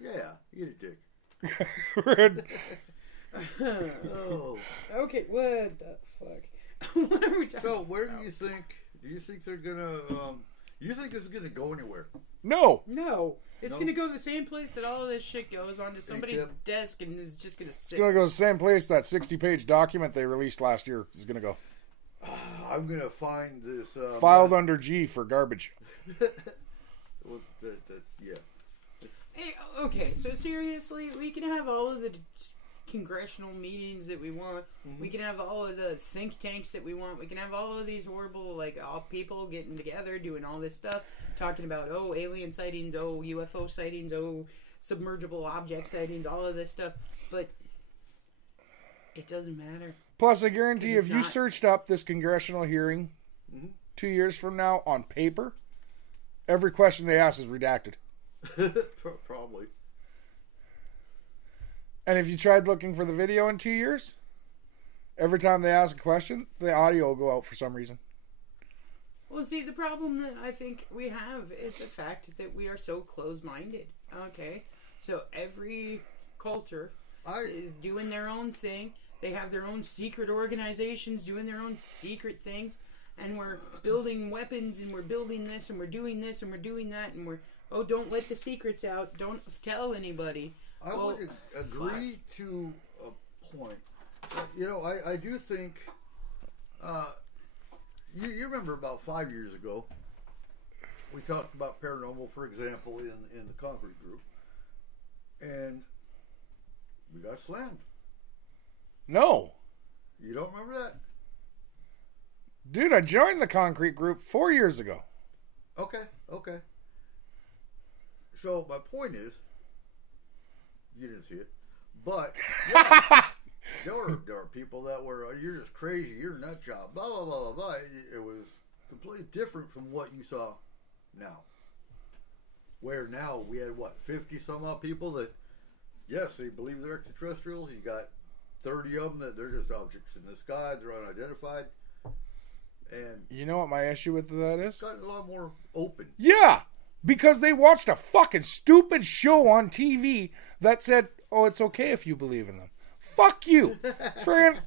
Yeah, eat a dick. Oh. Okay, what the fuck? What are we talking So, about? where do you think? Do you think they're gonna? You think this is gonna go anywhere? No. No, it's No? gonna go the same place that all of this shit goes, onto somebody's Yep. desk, and is just gonna sit. It's going to go the same place that 60-page document they released last year is going to go. I'm gonna find this. Filed under G for garbage. Well, yeah. Hey, okay, so seriously, we can have all of the congressional meetings that we want. Mm-hmm. We can have all of the think tanks that we want. We can have all of these horrible, like, all people getting together, doing all this stuff, talking about, oh, alien sightings, oh, UFO sightings, oh, submergible object sightings, all of this stuff. But it doesn't matter. Plus, I guarantee It's if you not- searched up this congressional hearing 2 years from now on paper, every question they ask is redacted. Probably. And if you tried looking for the video in 2 years, every time they ask a question, the audio will go out for some reason. Well, see, the problem that I think we have is the fact that we are so closed-minded. Okay? So every culture is doing their own thing. They have their own secret organizations doing their own secret things. And we're building weapons, and we're building this, and we're doing this, and we're doing that, and we're, oh, don't let the secrets out. Don't tell anybody. I would agree to a point. You know, I do think. You remember about 5 years ago, we talked about paranormal, for example, in the concrete group, and we got slammed. No. You don't remember that? Dude, I joined the concrete group 4 years ago. Okay. So my point is, you didn't see it, but yeah, there were people that were, you're just crazy, you're a nut job, blah blah blah blah blah. It was completely different from what you saw now. Where now we had 50 some odd people that, yes, they believe they're extraterrestrials. You got 30 of them that they're just objects in the sky, they're unidentified, and You know what my issue with that is? it's gotten a lot more open. Yeah, because they watched a fucking stupid show on TV that said, oh, it's okay if you believe in them. Fuck you. Friggin'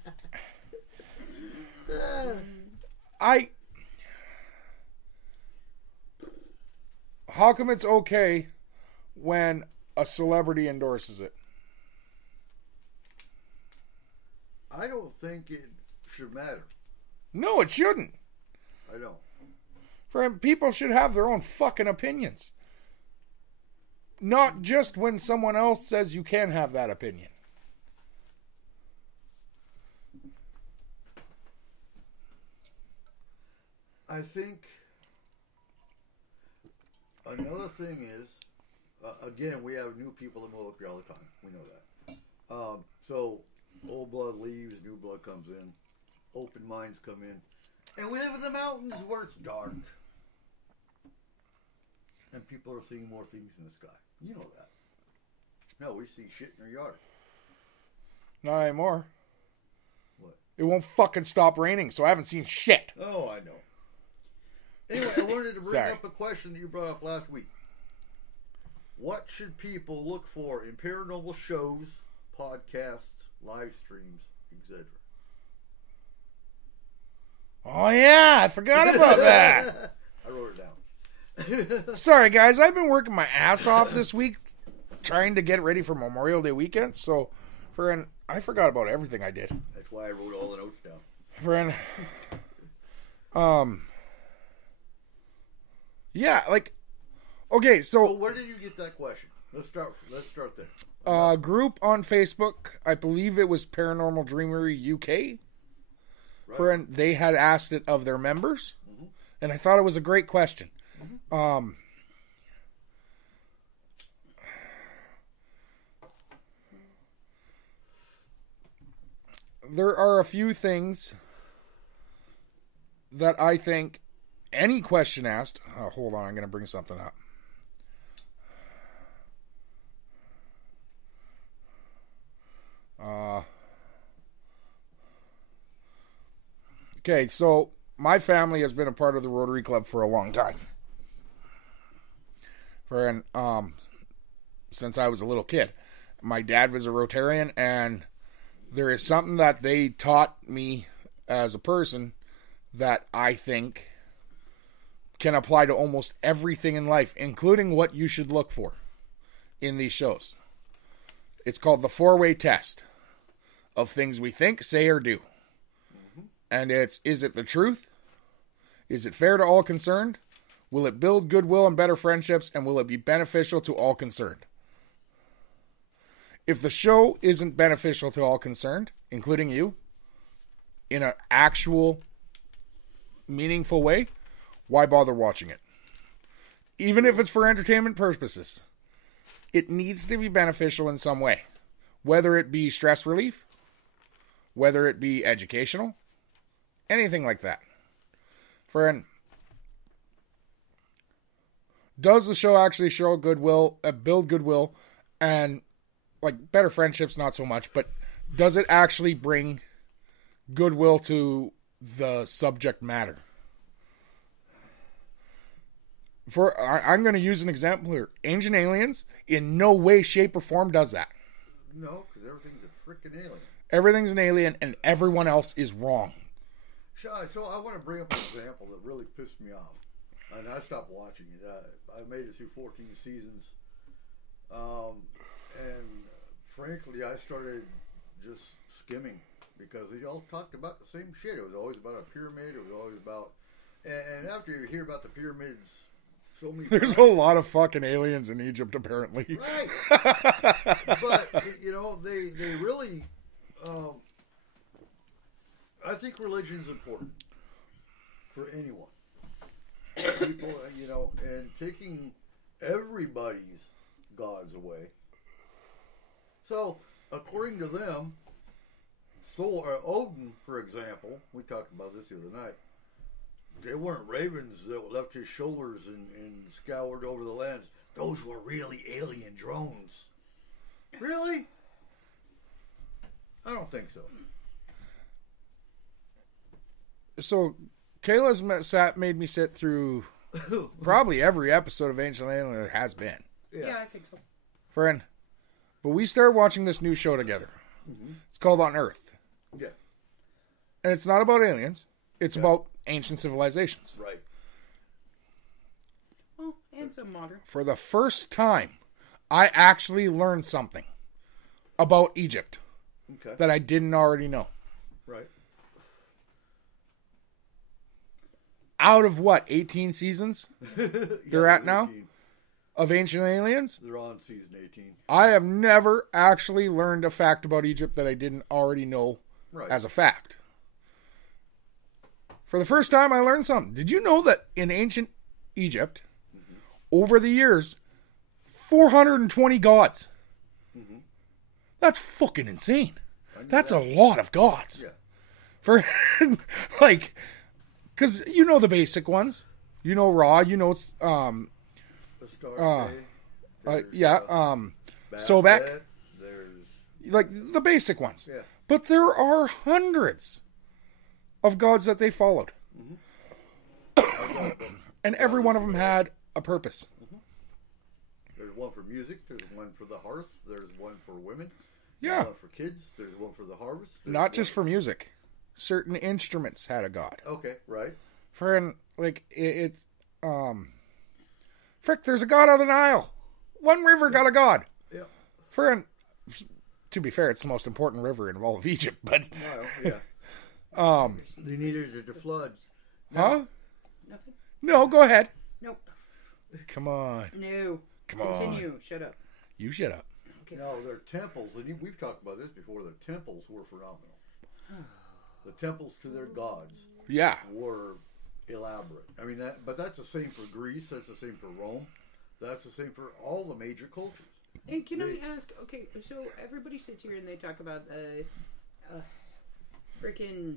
How come it's okay when a celebrity endorses it? I don't think it should matter. No, it shouldn't. I don't. Friend, people should have their own fucking opinions. Not just when someone else says you can have that opinion. I think another thing is, again, we have new people that move up here all the time. We know that. So old blood leaves, new blood comes in, open minds come in. And we live in the mountains where it's dark. And people are seeing more things in the sky. You know that. No, we see shit in our yard. Not anymore. What? It won't fucking stop raining, so I haven't seen shit. Oh, I know. Anyway, I wanted to bring Sorry. up a question that you brought up last week. What should people look for in paranormal shows, podcasts, live streams, etc.? Oh, yeah, I forgot about that. I wrote it down. Sorry, guys, I've been working my ass off this week trying to get ready for Memorial Day weekend, so I forgot about everything I did. That's why I wrote all the notes down. Friend, yeah, like, okay, So so where did you get that question? Let's start there. group on Facebook. I believe it was Paranormal Dreamery UK. Right. And they had asked it of their members, and I thought it was a great question. There are a few things that I think any question asked. Oh, hold on, I'm going to bring something up. Okay, so my family has been a part of the Rotary Club for a long time. Since I was a little kid. My dad was a Rotarian, and there is something that they taught me as a person that I think can apply to almost everything in life, including what you should look for in these shows. It's called the 4-way test of things we think, say, or do. And it's, is it the truth? Is it fair to all concerned? Will it build goodwill and better friendships? And will it be beneficial to all concerned? If the show isn't beneficial to all concerned, including you, in an actual, meaningful way, why bother watching it? Even if it's for entertainment purposes, it needs to be beneficial in some way. Whether it be stress relief, whether it be educational, anything like that. Friend, does the show actually show goodwill, build goodwill, and like better friendships? Not so much, but does it actually bring goodwill to the subject matter? I'm going to use an example here. Ancient Aliens, in no way, shape, or form does that. No, because everything's a freaking alien. Everything's an alien, and everyone else is wrong. So I want to bring up an example that really pissed me off, and I stopped watching it. I made it through 14 seasons, and frankly, I started just skimming because they all talked about the same shit. It was always about a pyramid. It was always about, and after you hear about the pyramids, so many there's a lot of fucking aliens in Egypt, apparently. Right, but you know, they really. I think religion's important for anyone. People, you know, and taking everybody's gods away. So, according to them, Thor, Odin, for example, we talked about this the other night. They weren't ravens that left his shoulders and scoured over the lands. Those were really alien drones. Really? I don't think so. So, Kayla's made me sit through probably every episode of Ancient Alien there has been. Yeah, I think so. Friend, but we started watching this new show together. Mm-hmm. It's called On Earth. Yeah. And it's not about aliens. It's about ancient civilizations. Right. Well, and some modern. For the first time, I actually learned something about Egypt that I didn't already know. Right. Out of what, 18 seasons they're at now 18. Of Ancient Aliens? They're on season 18. I have never actually learned a fact about Egypt that I didn't already know as a fact. For the first time, I learned something. Did you know that in ancient Egypt, over the years, 420 gods? Mm-hmm. That's fucking insane. That's a lot of gods. Yeah. For, like, because you know the basic ones. You know Ra, you know, Astarte, Sobek. There's... Like, the basic ones. Yeah. But there are hundreds of gods that they followed. Mm-hmm. And every one of them had a purpose. Mm-hmm. There's one for music. There's one for the hearth. There's one for women. Yeah. There's one for kids. There's one for the harvest. Not just for music. Certain instruments had a god. Okay, right. For like it's frick, there's a god on the Nile. One river got a god. Yeah. To be fair, it's the most important river in all of Egypt, but Nile, yeah. They needed it to flood. Huh? Nothing? No, go ahead. Nope. Come on. No. Come on. Continue. Shut up. You shut up. Okay. Now, their temples, and we've talked about this before, their temples were phenomenal. The temples to their gods Yeah. were elaborate. I mean, but that's the same for Greece, that's the same for Rome, that's the same for all the major cultures. And can I ask, okay, so everybody sits here and they talk about freaking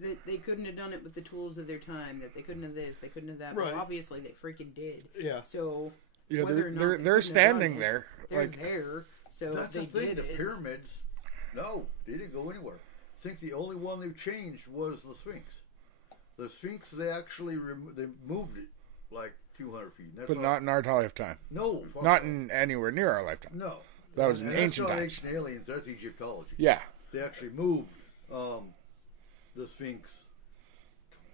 that they couldn't have done it with the tools of their time, that they couldn't have this, they couldn't have that. Right. Well, obviously they freaking did. Yeah. So Yeah, whether or not they're they couldn't have standing done it, there. They're Like, there. So That's they the thing, did the it. pyramids, no, they didn't go anywhere. I think the only one they changed was the Sphinx. The Sphinx, they actually they moved it like 200 feet. That's but all- not in our lifetime. No. fuck Not no. in anywhere near our lifetime. No. That was in And that's ancient not times. Ancient aliens, that's Egyptology. Yeah. They actually moved the Sphinx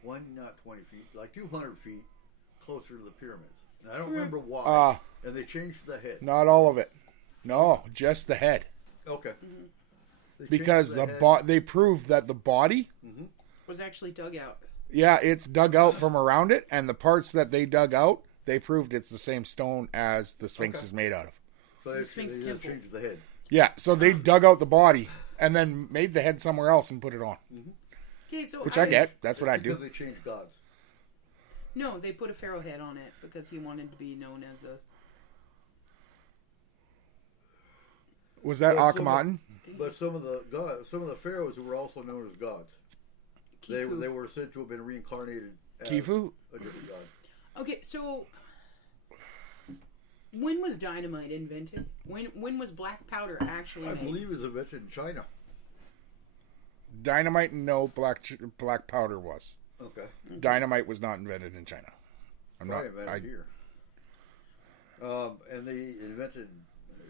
20 feet, like 200 feet closer to the pyramids. And I don't remember why. And they changed the head. Not all of it. No, just the head. Okay. They Because changed the head. they proved that the body, Was actually dug out. yeah, it's dug out from around it, and the parts that they dug out, they proved it's the same stone as the Sphinx Okay. is made out of. So they, the Sphinx they just temple. changed the head. Yeah, so they dug out the body and then made the head somewhere else and put it on. Okay, so Which I get. That's what I do. Because they changed gods. No, they put a pharaoh head on it because he wanted to be known as the. Was that Well, some Akhenaten? But some of the pharaohs were also known as gods. They Khufu. were said to have been reincarnated as Khufu? a different god. Okay, so when was dynamite invented? When was black powder actually I made? believe it was invented in China. Dynamite, no. Black powder was. Okay. Dynamite was not invented in China. I'm not. Probably invented here. And they invented,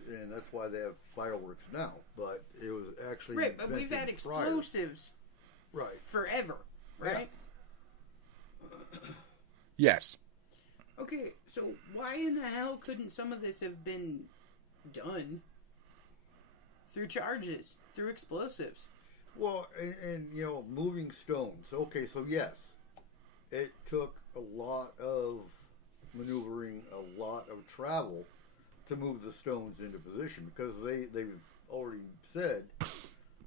and that's why they have fireworks now. But it was actually Right, but we've had invented prior. explosives Right. forever, right? Yes. Okay, so why in the hell couldn't some of this have been done through charges, through explosives? Well, and moving stones. Okay, so yes, it took a lot of maneuvering, a lot of travel to move the stones into position because they've already said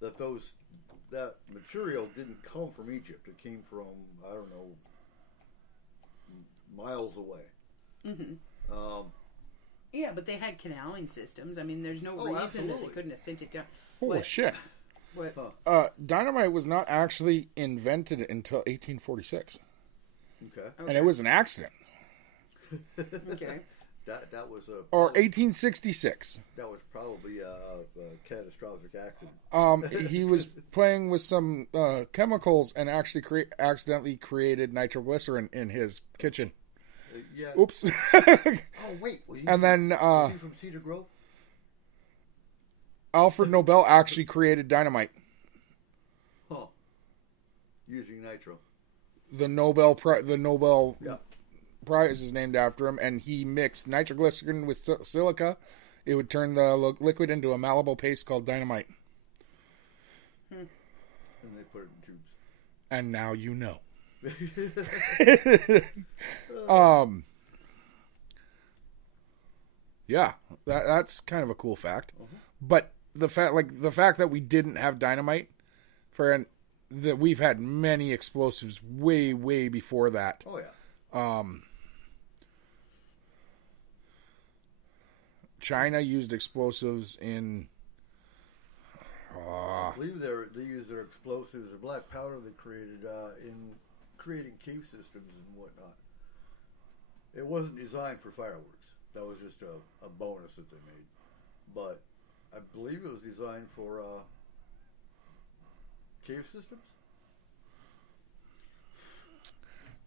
that that material didn't come from Egypt. It came from, I don't know, miles away. Yeah, but they had canaling systems. I mean, there's no Oh, reason that absolutely. they couldn't have sent it down. Holy But- shit. What? Dynamite was not actually invented until 1846. Okay. And it was an accident. Okay. That was a Or 1866. that was probably a catastrophic accident. He was playing with some chemicals and actually accidentally created nitroglycerin in his kitchen. Yeah. Oops. Oh wait. Was he And then was he from Cedar Grove? Alfred Nobel actually created dynamite. Huh. Using nitro. The Nobel Yeah. Prize is named after him, and he mixed nitroglycerin with silica. It would turn the liquid into a malleable paste called dynamite. And they put it in tubes. And now you know. Yeah, that's kind of a cool fact. But the fact that we didn't have dynamite that we've had many explosives way before that. Oh yeah. China used explosives in. I believe they used their explosives or black powder they created in creating cave systems and whatnot. It wasn't designed for fireworks. That was just a bonus that they made. But I believe it was designed for cave systems.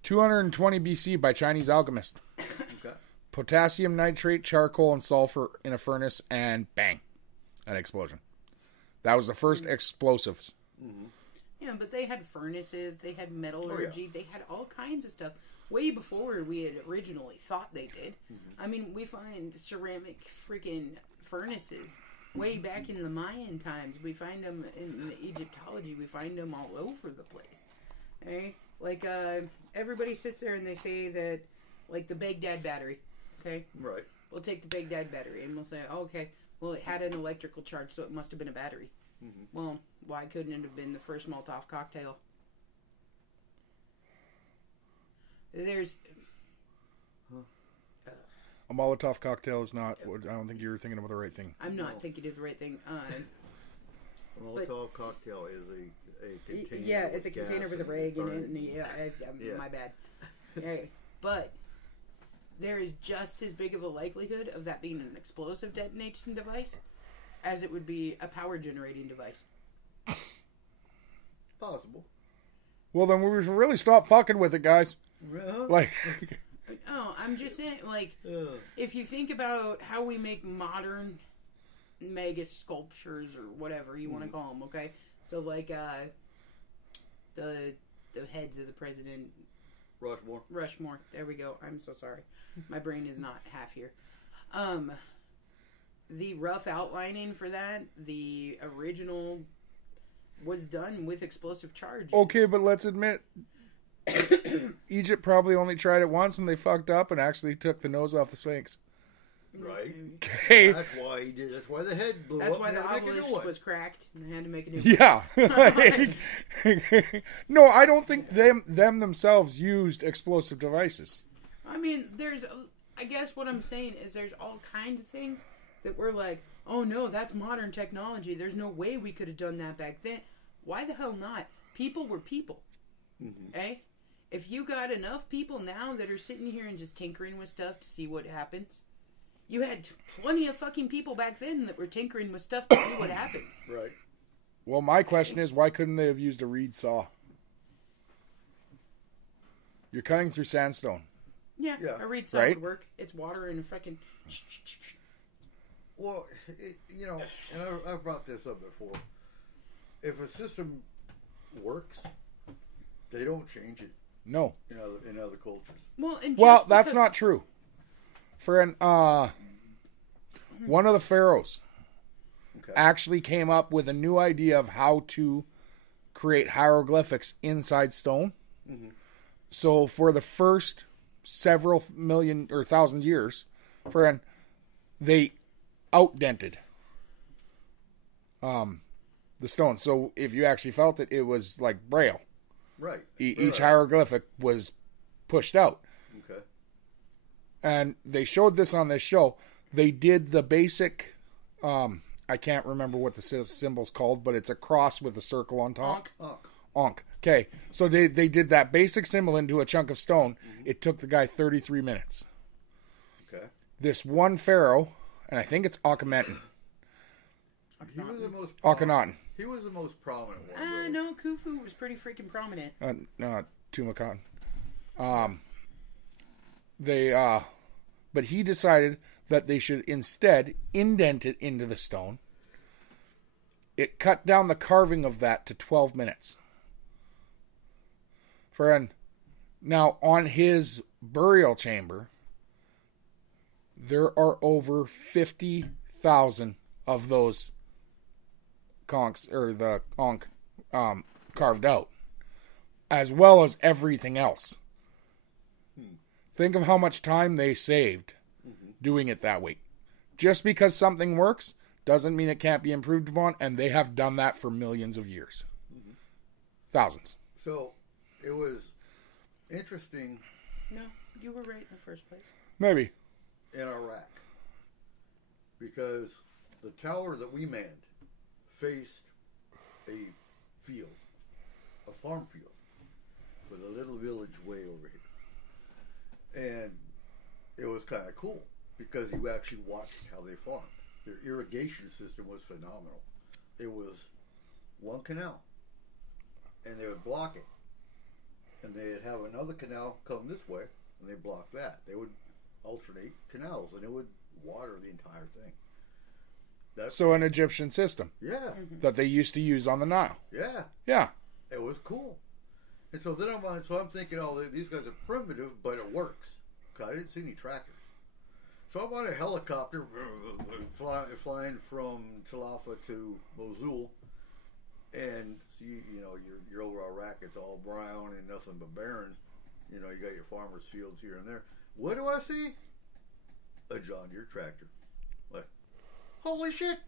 220 BC by Chinese alchemist. Okay. Potassium nitrate, charcoal, and sulfur in a furnace, and bang, an explosion. That was the first explosives. Yeah, but they had furnaces, they had metallurgy, they had all kinds of stuff way before we had originally thought they did. I mean, we find ceramic freaking furnaces way back in the Mayan times. We find them in the Egyptology. We find them all over the place. Okay? Like, everybody sits there and they say that, like, the Baghdad battery, okay? Right. We'll take the Baghdad battery and we'll say, okay, well, it had an electrical charge, so it must have been a battery. Mm-hmm. Well, why couldn't it have been the first Molotov cocktail? There's... A Molotov cocktail is not... I don't think you're thinking about the right thing. I'm not thinking of the right thing. A Molotov cocktail is a container. Yeah, it's a container with a rag in it. Yeah. My bad. Okay. But there is just as big of a likelihood of that being an explosive detonation device as it would be a power generating device. Possible. Well, then we should really stop fucking with it, guys. Like... Oh, I'm just saying, like, if you think about how we make modern mega sculptures or whatever you want to call them, okay? So, like, the heads of the president... Rushmore. There we go. I'm so sorry. My brain is not half here. The rough outlining for that, the original, was done with explosive charges. Okay, but let's admit... Egypt probably only tried it once and they fucked up and actually took the nose off the Sphinx. Right. Okay. That's why he did. That's why the head blew That's up. why the obelisk was cracked and they had to make a new Yeah. No, I don't think them themselves used explosive devices. I mean, I guess what I'm saying is there's all kinds of things that we're like, oh no, that's modern technology. There's no way we could have done that back then. Why the hell not? People were people. Mm-hmm. Eh? If you got enough people now that are sitting here and just tinkering with stuff to see what happens, you had plenty of fucking people back then that were tinkering with stuff to see what happened. Right. Well, my question is, why couldn't they have used a reed saw? You're cutting through sandstone. Yeah. A reed saw would work. It's water and fucking... Well, and I've brought this up before. If a system works, they don't change it. No. In other cultures. Well, that's not true. For one of the pharaohs actually came up with a new idea of how to create hieroglyphics inside stone. Mm-hmm. So for the first several million or thousand years, they outdented the stone. So if you actually felt it, it was like Braille. Right. Each hieroglyphic was pushed out. Okay. And they showed this on this show. They did the basic, I can't remember what the symbol's called, but it's a cross with a circle on top. Onk. Okay. So they did that basic symbol into a chunk of stone. Mm-hmm. It took the guy 33 minutes. Okay. This one pharaoh, and I think it's Akhenaten. He was the most Akhenaten. He was the most prominent one. No, Khufu was pretty freaking prominent. No, Tutankhamun. But he decided that they should instead indent it into the stone. It cut down the carving of that to 12 minutes. Now, on his burial chamber, there are over 50,000 of those conchs, or the ankh, carved out, as well as everything else. Think of how much time they saved doing it that way. Just because something works doesn't mean it can't be improved upon, and they have done that for millions of years. Thousands. So, it was interesting. No, you were right in the first place. Maybe. In Iraq. Because the tower that we manned faced a field, a farm field, with a little village way over here. And it was kind of cool because you actually watched how they farmed. Their irrigation system was phenomenal. It was one canal, and they would block it. And they'd have another canal come this way, and they'd block that. They would alternate canals, and it would water the entire thing. So an Egyptian system. Yeah. That they used to use on the Nile. Yeah. Yeah. It was cool. And so then I'm thinking, these guys are primitive, but it works. I didn't see any tractors. So I'm on a helicopter flying from Talifa to Mosul, and you're over Iraq. It's all brown and nothing but barren. You got your farmers' fields here and there. What do I see? a John Deere tractor. Like, holy shit!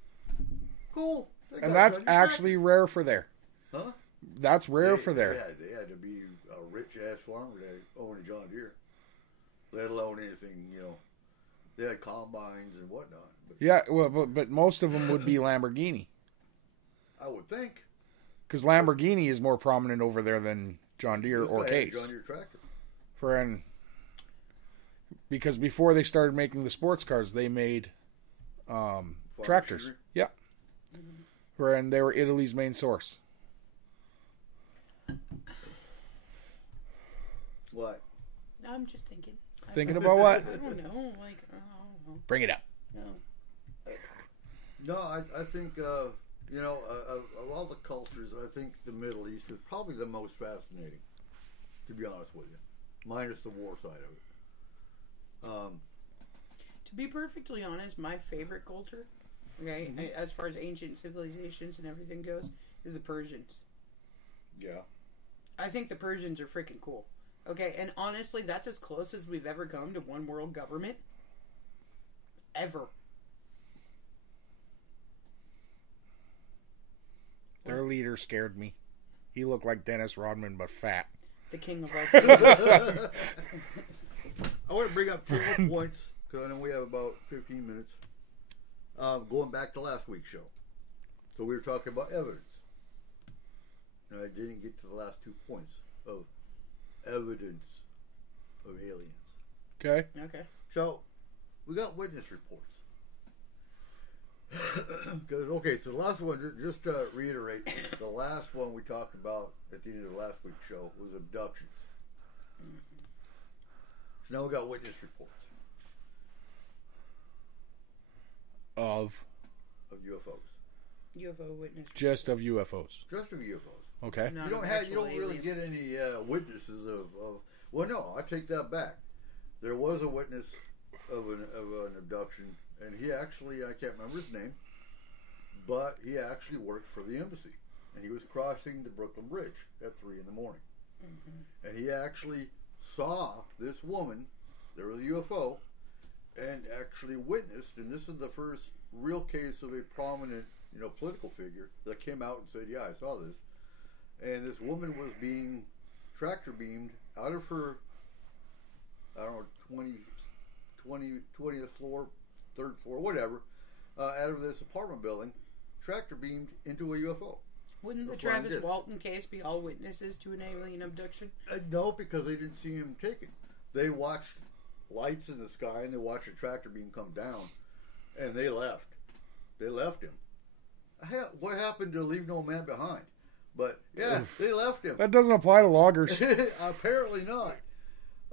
Cool. And that's actually rare for there. Huh? That's rare for there. They had to be a rich-ass farmer to own a John Deere. Let alone anything, They had combines and whatnot. But Yeah, well, but most of them would be Lamborghini. I would think. Because Lamborghini is more prominent over there than John Deere or This guy had a Case. John Deere tractor. Because before they started making the sports cars, they made tractors. machinery? Yeah. And they were Italy's main source. What? I'm just thinking. Thinking about what? I don't know. Like, I don't know. Bring it up. No. No, I think, of all the cultures, I think the Middle East is probably the most fascinating, to be honest with you. Minus the war side of it. To be perfectly honest, my favorite culture, okay, as far as ancient civilizations and everything goes, is the Persians. Yeah. I think the Persians are freaking cool. Okay, and honestly, that's as close as we've ever come to one world government. Ever. Their leader scared me. He looked like Dennis Rodman, but fat. The king of all kings. I want to bring up two more points, because I know we have about 15 minutes. Going back to last week's show. So we were talking about evidence. And I didn't get to the last 2 points of evidence of aliens. Okay? Okay. So, we got witness reports. Okay, so the last one, just to reiterate, the last one we talked about at the end of the last week's show was abductions. So now we got witness reports Of UFOs. UFO witness. just of UFOs. Just of UFOs. Okay. Not You don't of have, you actual don't really aliens. get any witnesses of. Well, no, I take that back. There was a witness of an abduction, and he actually, I can't remember his name, but he actually worked for the embassy, and he was crossing the Brooklyn Bridge at 3 in the morning, and he actually saw this woman. There was a UFO, and actually witnessed, and this is the first real case of a prominent, political figure that came out and said, "Yeah, I saw this." And this woman was being tractor beamed out of her, I don't know, 20th floor, 3rd floor, whatever, out of this apartment building, tractor beamed into a UFO. Wouldn't the That's what I Travis did. Walton case be all witnesses to an alien abduction? No, because they didn't see him taken. They watched lights in the sky and they watched a tractor beam come down, and they left. They left him. What happened to leave no man behind? But yeah, they left him. That doesn't apply to loggers. Apparently not.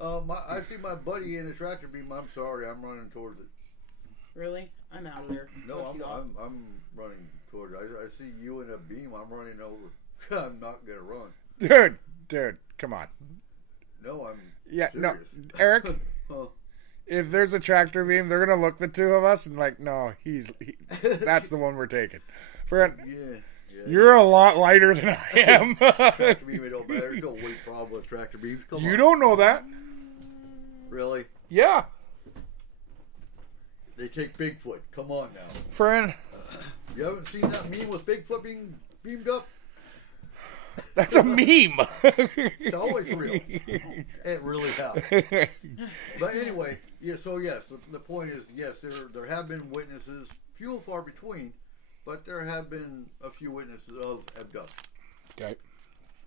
I see my buddy in a tractor beam. I'm sorry, I'm running towards it. Really? I'm out of there. No, Fuck you all. I'm running towards it. I see you in a beam. I'm running over. I'm not gonna run. Dude, come on. No, I'm Yeah, serious. no, Eric. Huh. If there's a tractor beam, they're gonna look the two of us and like, no, that's the one we're taking. Friend, Yeah. you're a lot lighter than I am. Tractor beam, it don't matter. There's no weight problem with tractor beams. Come You on. don't know that. Really? Yeah, They take Bigfoot. Come on now. friend. You haven't seen that meme with Bigfoot being beamed up? That's a meme. It's always real. It really has. But anyway, yes, the point is, yes, there have been witnesses, few and far between, but there have been a few witnesses of abduction. Okay.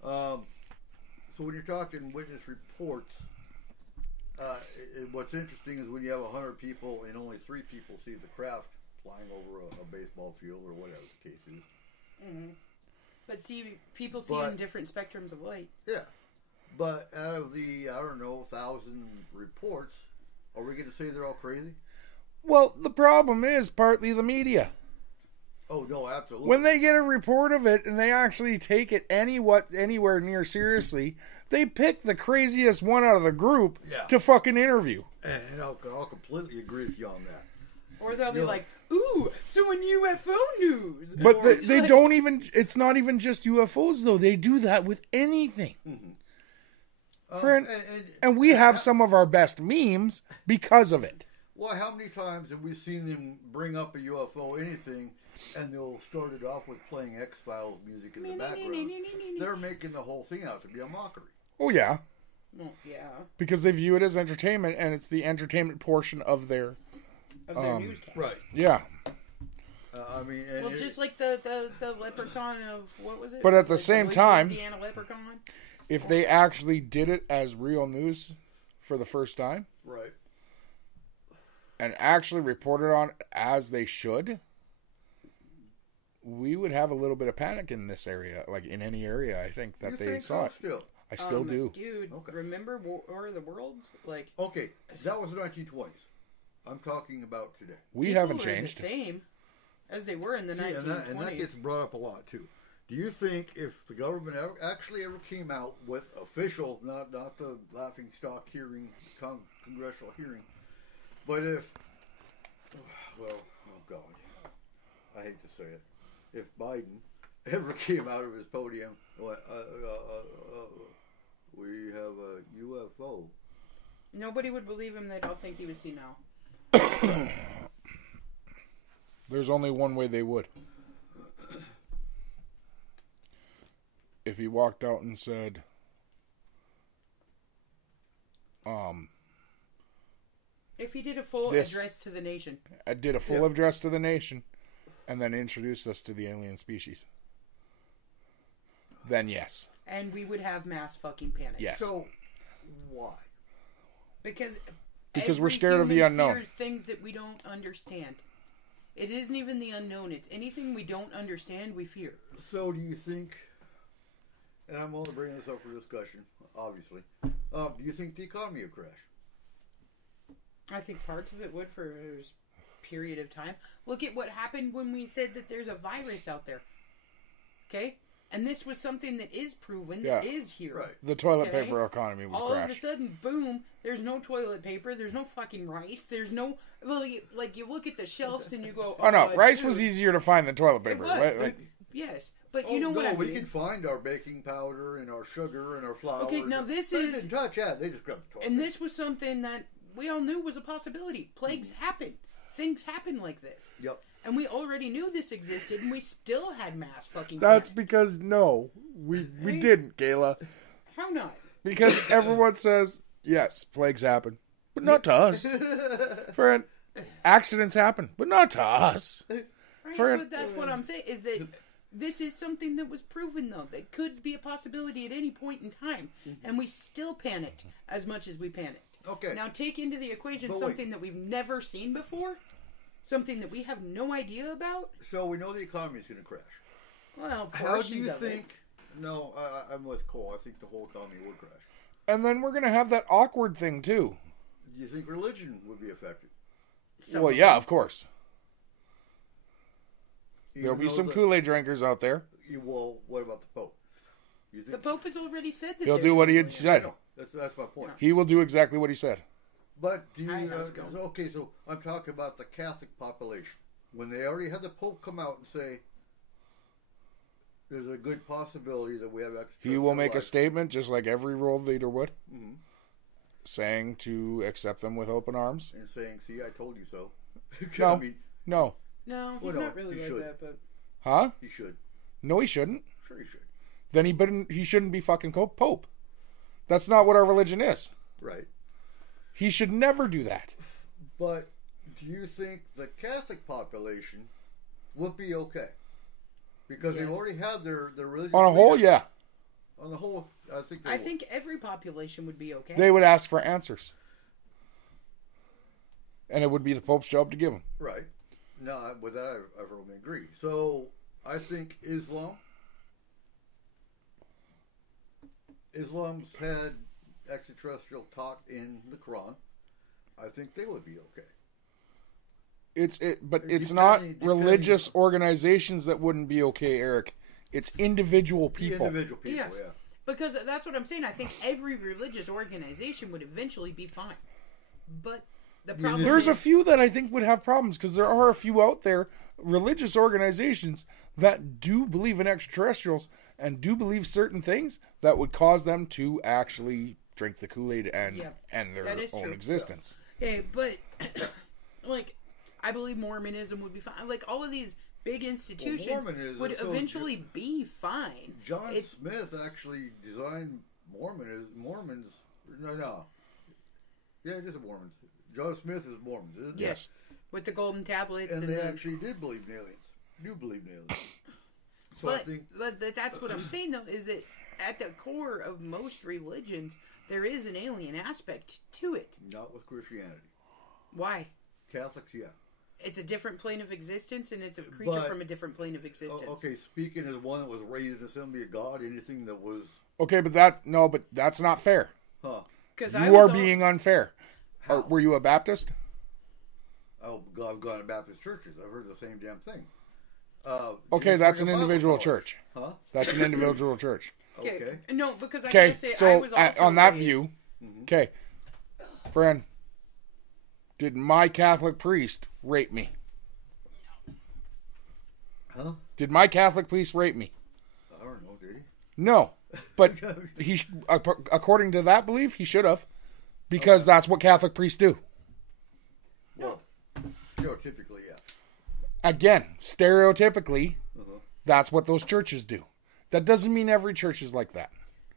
So when you're talking witness reports, what's interesting is when you have 100 people and only 3 people see the craft flying over a baseball field or whatever the case is. Mm-hmm. But see, people see in different spectrums of light. Yeah. But out of the, 1,000 reports, are we going to say they're all crazy? Well, the problem is partly the media. Oh, no, absolutely. When they get a report of it and they actually take it anywhere near seriously, they pick the craziest one out of the group to fucking interview. And I'll completely agree with you on that. Or they'll be like, ooh, so in UFO news. But Or they like, don't even, it's not even just UFOs though. They do that with anything. Mm-hmm. Friend, and we have some of our best memes because of it. Why, how many times have we seen them bring up a UFO, anything, and they'll start it off with playing X-Files music in the background? They're making the whole thing out to be a mockery. Oh, yeah. Well, yeah. Because they view it as entertainment, and it's the entertainment portion of their... newscast. Right. Yeah. I mean... And Well, just like the leprechaun of... What was it? But at the Like same Lake time... Louisiana leprechaun? If they actually did it as real news for the first time... Right. And actually reported on as they should... We would have a little bit of panic in this area. Like, in any area, I think, that they saw it. Still? I still do. Dude, remember War of the Worlds? Like, Okay, that was the 1920s. I'm talking about today. We people haven't are changed. the same as they were in the See, 1920s. and that gets brought up a lot, too. Do you think if the government ever came out with official, not the laughing stock hearing, congressional hearing, but if, well, oh God, I hate to say it, if Biden ever came out of his podium and went, we have a UFO. Nobody would believe him. They'd all think he was senile. There's only one way they would. If he walked out and said, if he did a full This- address to the nation. I did a full address to the nation, and then introduced us to the alien species, then yes. And we would have mass fucking panic. Yes. So, why? Because we're scared of the human unknown. fears things that we don't understand. It isn't even the unknown. It's anything we don't understand, we fear. So do you think, and I'm only bringing this up for discussion, obviously, do you think the economy would crash? I think parts of it would for a period of time. Look at what happened when we said that there's a virus out there. Okay? And this was something that is proven, that is here. Right. The toilet Okay. paper economy would All crash. of a sudden, boom, there's no toilet paper, there's no fucking rice, there's no... Well, like, you look at the shelves and you go... Oh no, rice dude, was easier to find than toilet It paper. was. Like, Yes, but you know no, what I we mean. can find our baking powder and our sugar and our flour. Okay, now this they is- didn't touch that. They just grabbed the toilet And paper. this was something that we all knew was a possibility. Plagues happen. Things happen like this. Yep. And we already knew this existed, and we still had mass fucking that's panic. because we didn't, Gayla. How not? Because everyone says yes, plagues happen, but not to us. Friend, accidents happen, but not to us. Right? For- But that's what I'm saying, is that this is something that was proven, though, that could be a possibility at any point in time. And we still panicked as much as we panicked. Okay. Now take into the equation But wait. something that we've never seen before, something that we have no idea about. So we know the economy is going to crash. Well, How do portions you of it. think? No, I'm with Cole. I think the whole economy would crash. And then we're gonna have that awkward thing too. Do you think religion would be affected? Well, yeah, of course. Even There'll be though some the- Kool-Aid drinkers out there. Well, what about the Pope? You think The Pope has already said that He'll there's do what he had something going said. No, that's my point. He will do exactly what he said. But do you? Hi, how's it going? Okay, so I'm talking about the Catholic population. When they already had the Pope come out and say, "There's a good possibility that we have extra." He will make a statement, just like every world leader would, saying to accept them with open arms. and saying, "See, I told you so." No. I mean, No. on. No, he's Well, no, not really he like should. that, but... Huh? he should. No, he shouldn't. Sure, he should. Then he shouldn't be fucking Pope. That's not what our religion is. Right. He should never do that. But do you think the Catholic population would be okay? Because they've Yes. already had their religious On a whole, leaders. yeah. On the whole, I think. They I would. think every population would be okay. They would ask for answers. And it would be the Pope's job to give them. Right. No, with that I firmly agree. So I think Islam's had extraterrestrial talk in the Quran. I think they would be okay. But it's Depending- not depending- religious organizations that wouldn't be okay, Eric. It's individual The people. individual people, Yes. yeah. Because that's what I'm saying. I think every religious organization would eventually be fine. But the problem There's a is... few that I think would have problems because there are a few out there, religious organizations that do believe in extraterrestrials and do believe certain things that would cause them to actually drink the Kool-Aid and Yeah, end their that is own true. existence. Okay, but like, I believe Mormonism would be fine. Like, all of these big institutions Mormonism, would so eventually be fine. John Smith actually designed Mormons. No. Yeah, it is a Mormons. John Smith is Mormons, isn't it? Yes. With the golden tablets. And they actually did believe in aliens. Do believe in aliens. So but, I think... but that's what I'm saying, though, is that at the core of most religions, there is an alien aspect to it. Not with Christianity. Why? Catholics, yeah. It's a different plane of existence, and it's a creature from a different plane of existence. Okay, speaking as one that was raised in the assembly of God, anything that was... Okay, but that's not fair. Huh. You are being unfair. Were you a Baptist? Oh, I've gone to Baptist churches. I've heard the same damn thing. Okay, that's an individual church. Huh? That's an individual church. Okay. No, because I Okay, gotta say, I so was also on that raised- view, okay, friend, did my Catholic priest rape me? Huh? Did my Catholic priest rape me? I don't know, did he? No, but according to that belief, he should have, because that's what Catholic priests do. Well, stereotypically, yeah. Again, stereotypically, that's what those churches do. That doesn't mean every church is like that.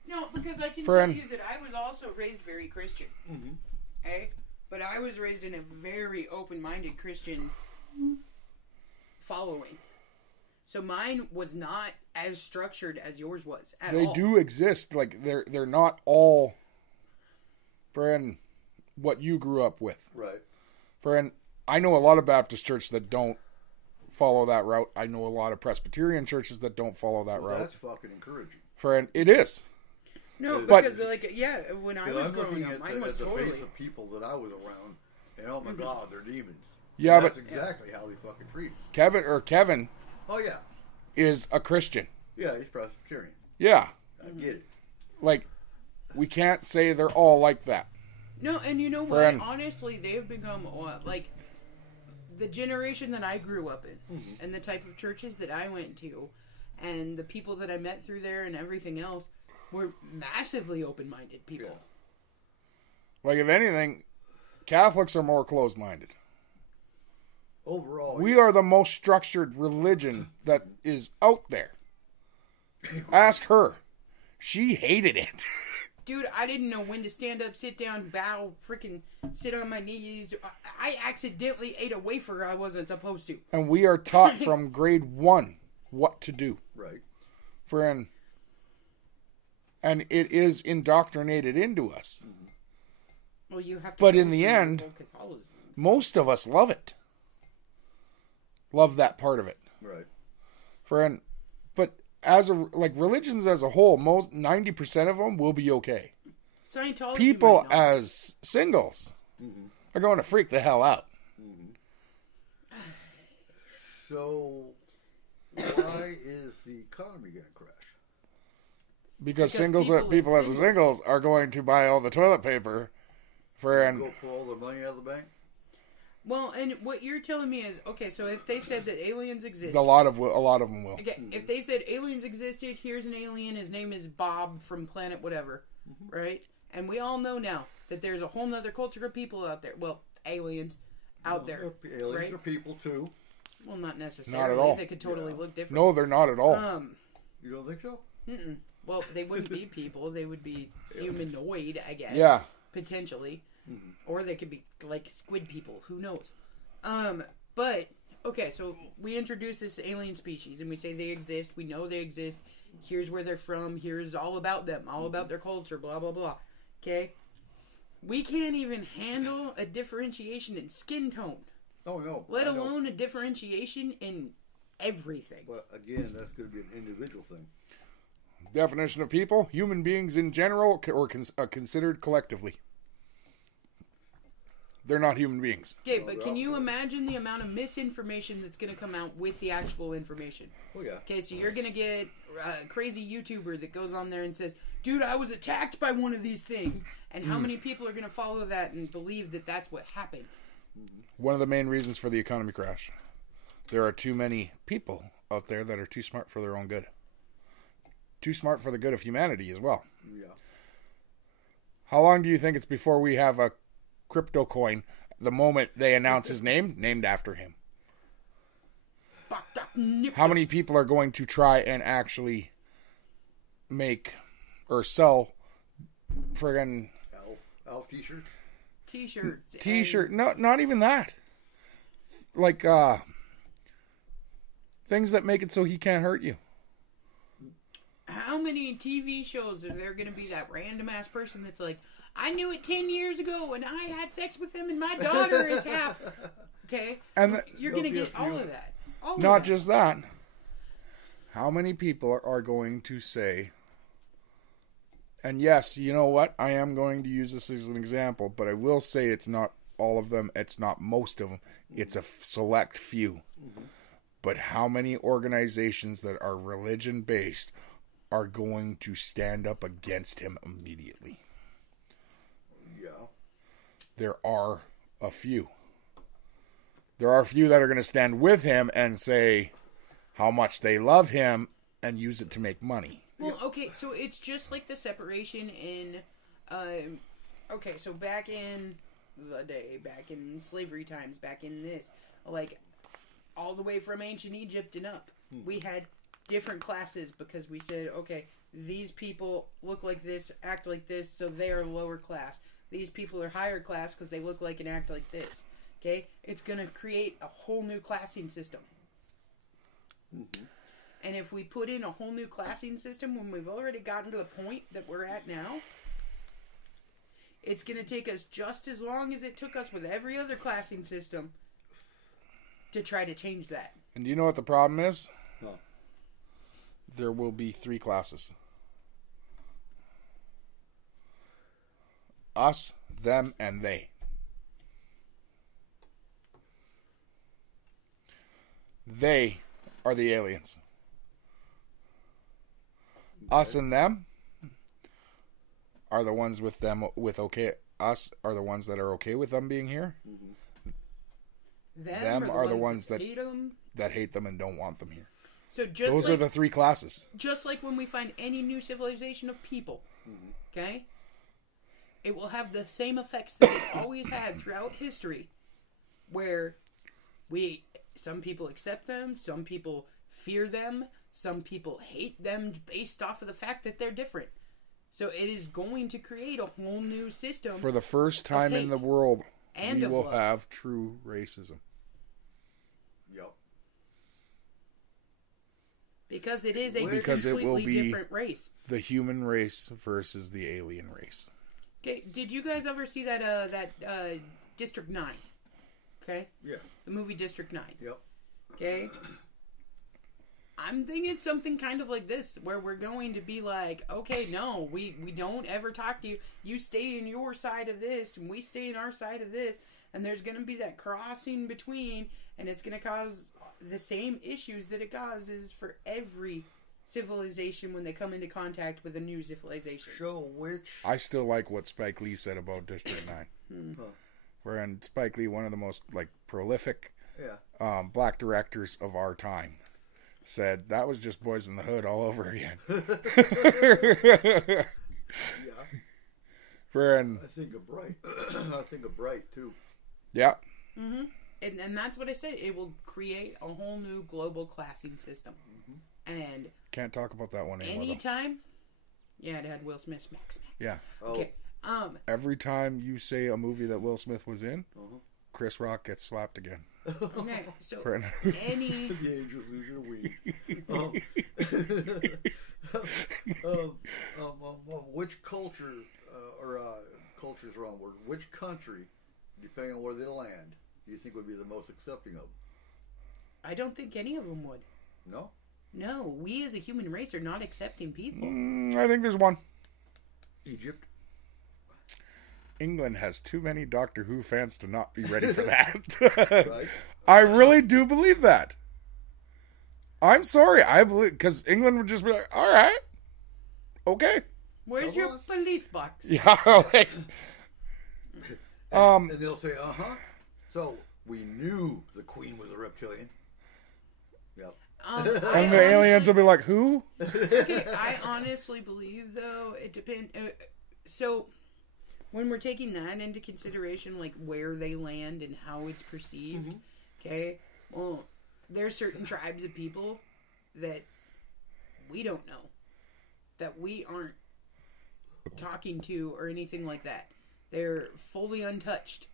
No, because I can Friend. tell you that I was also raised very Christian. Okay? But I was raised in a very open-minded Christian following. So mine was not as structured as yours was at all. They do exist. Like they're not all, friend, what you grew up with. Right. Friend, I know a lot of Baptist churches that don't follow that route. I know a lot of Presbyterian churches that don't follow that route. That's fucking encouraging. Friend, it is. No, But- because when I was I'm growing looking up, at mine was the totally. base of people that I was around, and oh my God, they're demons. Yeah, And that's but exactly how they fucking treat us. Kevin Oh yeah, is a Christian. yeah, he's Presbyterian. Yeah. I get it. Like, we can't say they're all like that. No, and you know what? Friend. Honestly, they have become like the generation that I grew up in, and the type of churches that I went to, and the people that I met through there, and everything else, were massively open-minded people. Yeah. Like, if anything, Catholics are more closed-minded. Overall, We are the most structured religion that is out there. Ask her. She hated it. Dude, I didn't know when to stand up, sit down, bow, freaking sit on my knees. I accidentally ate a wafer I wasn't supposed to. And we are taught from grade 1 what to do. right. Friend. And it is indoctrinated into us. Well, you have to. But go in the through end- whole Catholicism. Most of us love it. Love that part of it. Right. Friend. But religions as a whole, 90% of them will be okay. Scientology. People might not. as singles are going to freak the hell out. So, why is the economy going to crash? Because people people as as singles are going to buy all the toilet paper. Friend. Go pull all the money out of the bank? Well, and what you're telling me is, okay, so if they said that aliens exist, A lot of them will. okay, if they said aliens existed, here's an alien, his name is Bob from planet whatever, right? And we all know now that there's a whole nother culture of people out there. Well, aliens out there, Aliens right? are people too. Well, not necessarily. all. They could totally look different. No, they're not at all. You don't think so? Well, they wouldn't be people. They would be humanoid, I guess. Yeah. Potentially. Or they could be like squid people. Who knows? But, okay, so we introduce this alien species and we say they exist. We know they exist. Here's where they're from. Here's all about them. All about their culture. Blah, blah, blah. Okay? We can't even handle a differentiation in skin tone. Oh, no. Let I know. alone a differentiation in everything. But again, that's going to be an individual thing. Definition of people: human beings in general, or considered collectively. They're not human beings. Okay, but can you imagine the amount of misinformation that's going to come out with the actual information? Oh, yeah. Okay, so you're going to get a crazy YouTuber that goes on there and says, dude, I was attacked by one of these things. And how many people are going to follow that and believe that that's what happened? One of the main reasons for the economy crash. There are too many people out there that are too smart for their own good. Too smart for the good of humanity as well. Yeah. How long do you think it's before we have a crypto coin The moment they announce his name, named after him. How many people are going to try and actually make or sell friggin' Elf t-shirts? T-shirts. T-shirt? No, not even that. Like, things that make it so he can't hurt you. How many TV shows are there going to be that random ass person that's like, I knew it 10 years ago and I had sex with him and my daughter is half. Okay? And you're going to get all of that. Not just that. How many people are going to say, and yes, you know what? I am going to use this as an example, but I will say it's not all of them. It's not most of them. It's a select few. Mm-hmm. But how many organizations that are religion-based are going to stand up against him immediately? Yeah. There are a few. There are a few that are going to stand with him and say how much they love him and use it to make money. Well, okay, so it's just like the separation in, okay, so back in the day, back in slavery times, back in this, like, all the way from ancient Egypt and up, we had different classes because we said, okay, these people look like this, act like this, so they are lower class. These people are higher class because they look like and act like this. Okay? It's going to create a whole new classing system. Mm-hmm. And if we put in a whole new classing system when we've already gotten to the point that we're at now, it's going to take us just as long as it took us with every other classing system to try to change that. And do you know what the problem is? No. There will be 3 classes. Us, them, and they. They are the aliens. Okay. Us and them are the ones with them with okay. Us are the ones that are okay with them being here. Mm-hmm. Them are the ones that hate them and don't want them here. So just those are the 3 classes. Just like when we find any new civilization of people, okay? It will have the same effects that it's always had throughout history, where some people accept them, some people fear them, some people hate them based off of the fact that they're different. So it is going to create a whole new system. For the first time in the world, we will have true racism. Yep. Because it is a completely different race. The human race versus the alien race. Okay, did you guys ever see that District 9? Okay? Yeah. The movie District 9. Yep. Okay? I'm thinking something kind of like this, where we're going to be like, okay, no, we don't ever talk to you. You stay in your side of this, and we stay in our side of this, and there's going to be that crossing between, and it's going to cause the same issues that it causes for every civilization when they come into contact with a new civilization. So which... I still like what Spike Lee said about District 9. Wherein Spike Lee, one of the most prolific black directors of our time, said that was just Boys in the Hood all over again. Yeah. Wherein, I think of Bright. I think of Bright too. Yeah. Mm-hmm. And that's what I said. It will create a whole new global classing system. Mm-hmm. And can't talk about that one anymore. Anytime. Yeah, it had Will Smith smack. Yeah. Okay. Every time you say a movie that Will Smith was in, Chris Rock gets slapped again. Okay, so any... The angels lose your wing. Which culture, culture's the wrong word, which country, depending on where they land, do you think would be the most accepting of them? I don't think any of them would. No? No, we as a human race are not accepting people. I think there's one. Egypt? England has too many Doctor Who fans to not be ready for that. Right? I really do believe that. I'm sorry. I believe, because England would just be like, all right, okay. Where's your police box? Yeah, like, and they'll say, so we knew the Queen was a reptilian. Yep. And the aliens will be like, who? Okay, I honestly believe, though, it depends. So, when we're taking that into consideration, like where they land and how it's perceived, okay, well, there's certain tribes of people that we don't know, that we aren't talking to or anything like that. They're fully untouched,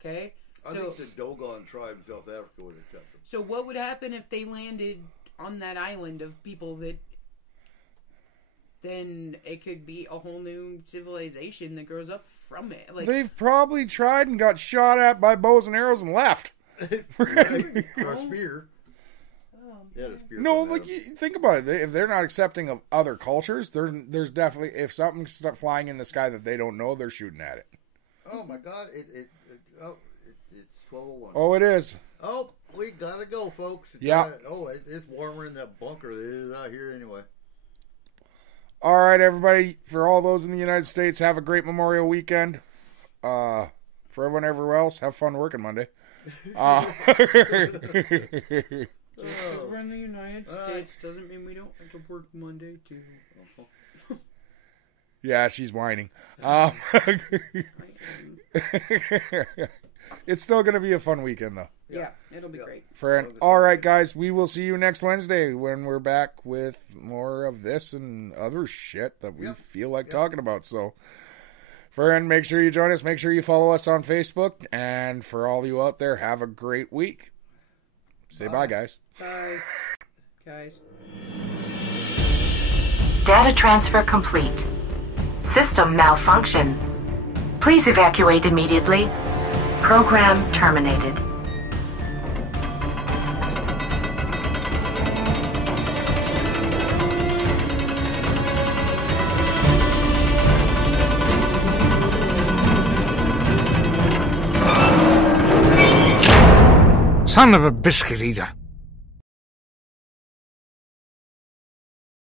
okay? I think the Dogon tribe in South Africa would accept them. So what would happen if they landed on that island of people that... Then it could be a whole new civilization that grows up from it. Like, they've probably tried and got shot at by bows and arrows and left. Or a spear. Yeah, a spear. No, like, you think about it. If they're not accepting of other cultures, there's definitely, if something's flying in the sky that they don't know, they're shooting at it. Oh my God! It's 12:01. Oh, it is. Oh, we gotta go, folks. Yeah. It's warmer in that bunker than it is out here anyway. All right, everybody. For all those in the United States, have a great Memorial Weekend. For everyone everywhere else, have fun working Monday. Because we're in the United States doesn't mean we don't have to work Monday too. Yeah, she's whining. It's still going to be a fun weekend, though. Yeah, it'll be great. All right, guys, we will see you next Wednesday when we're back with more of this and other shit that we feel like talking about. So, Fern, make sure you join us. Make sure you follow us on Facebook. And for all you out there, have a great week. Say bye, guys. Bye, guys. Data transfer complete. System malfunction. Please evacuate immediately. Program terminated. Son of a biscuit eater.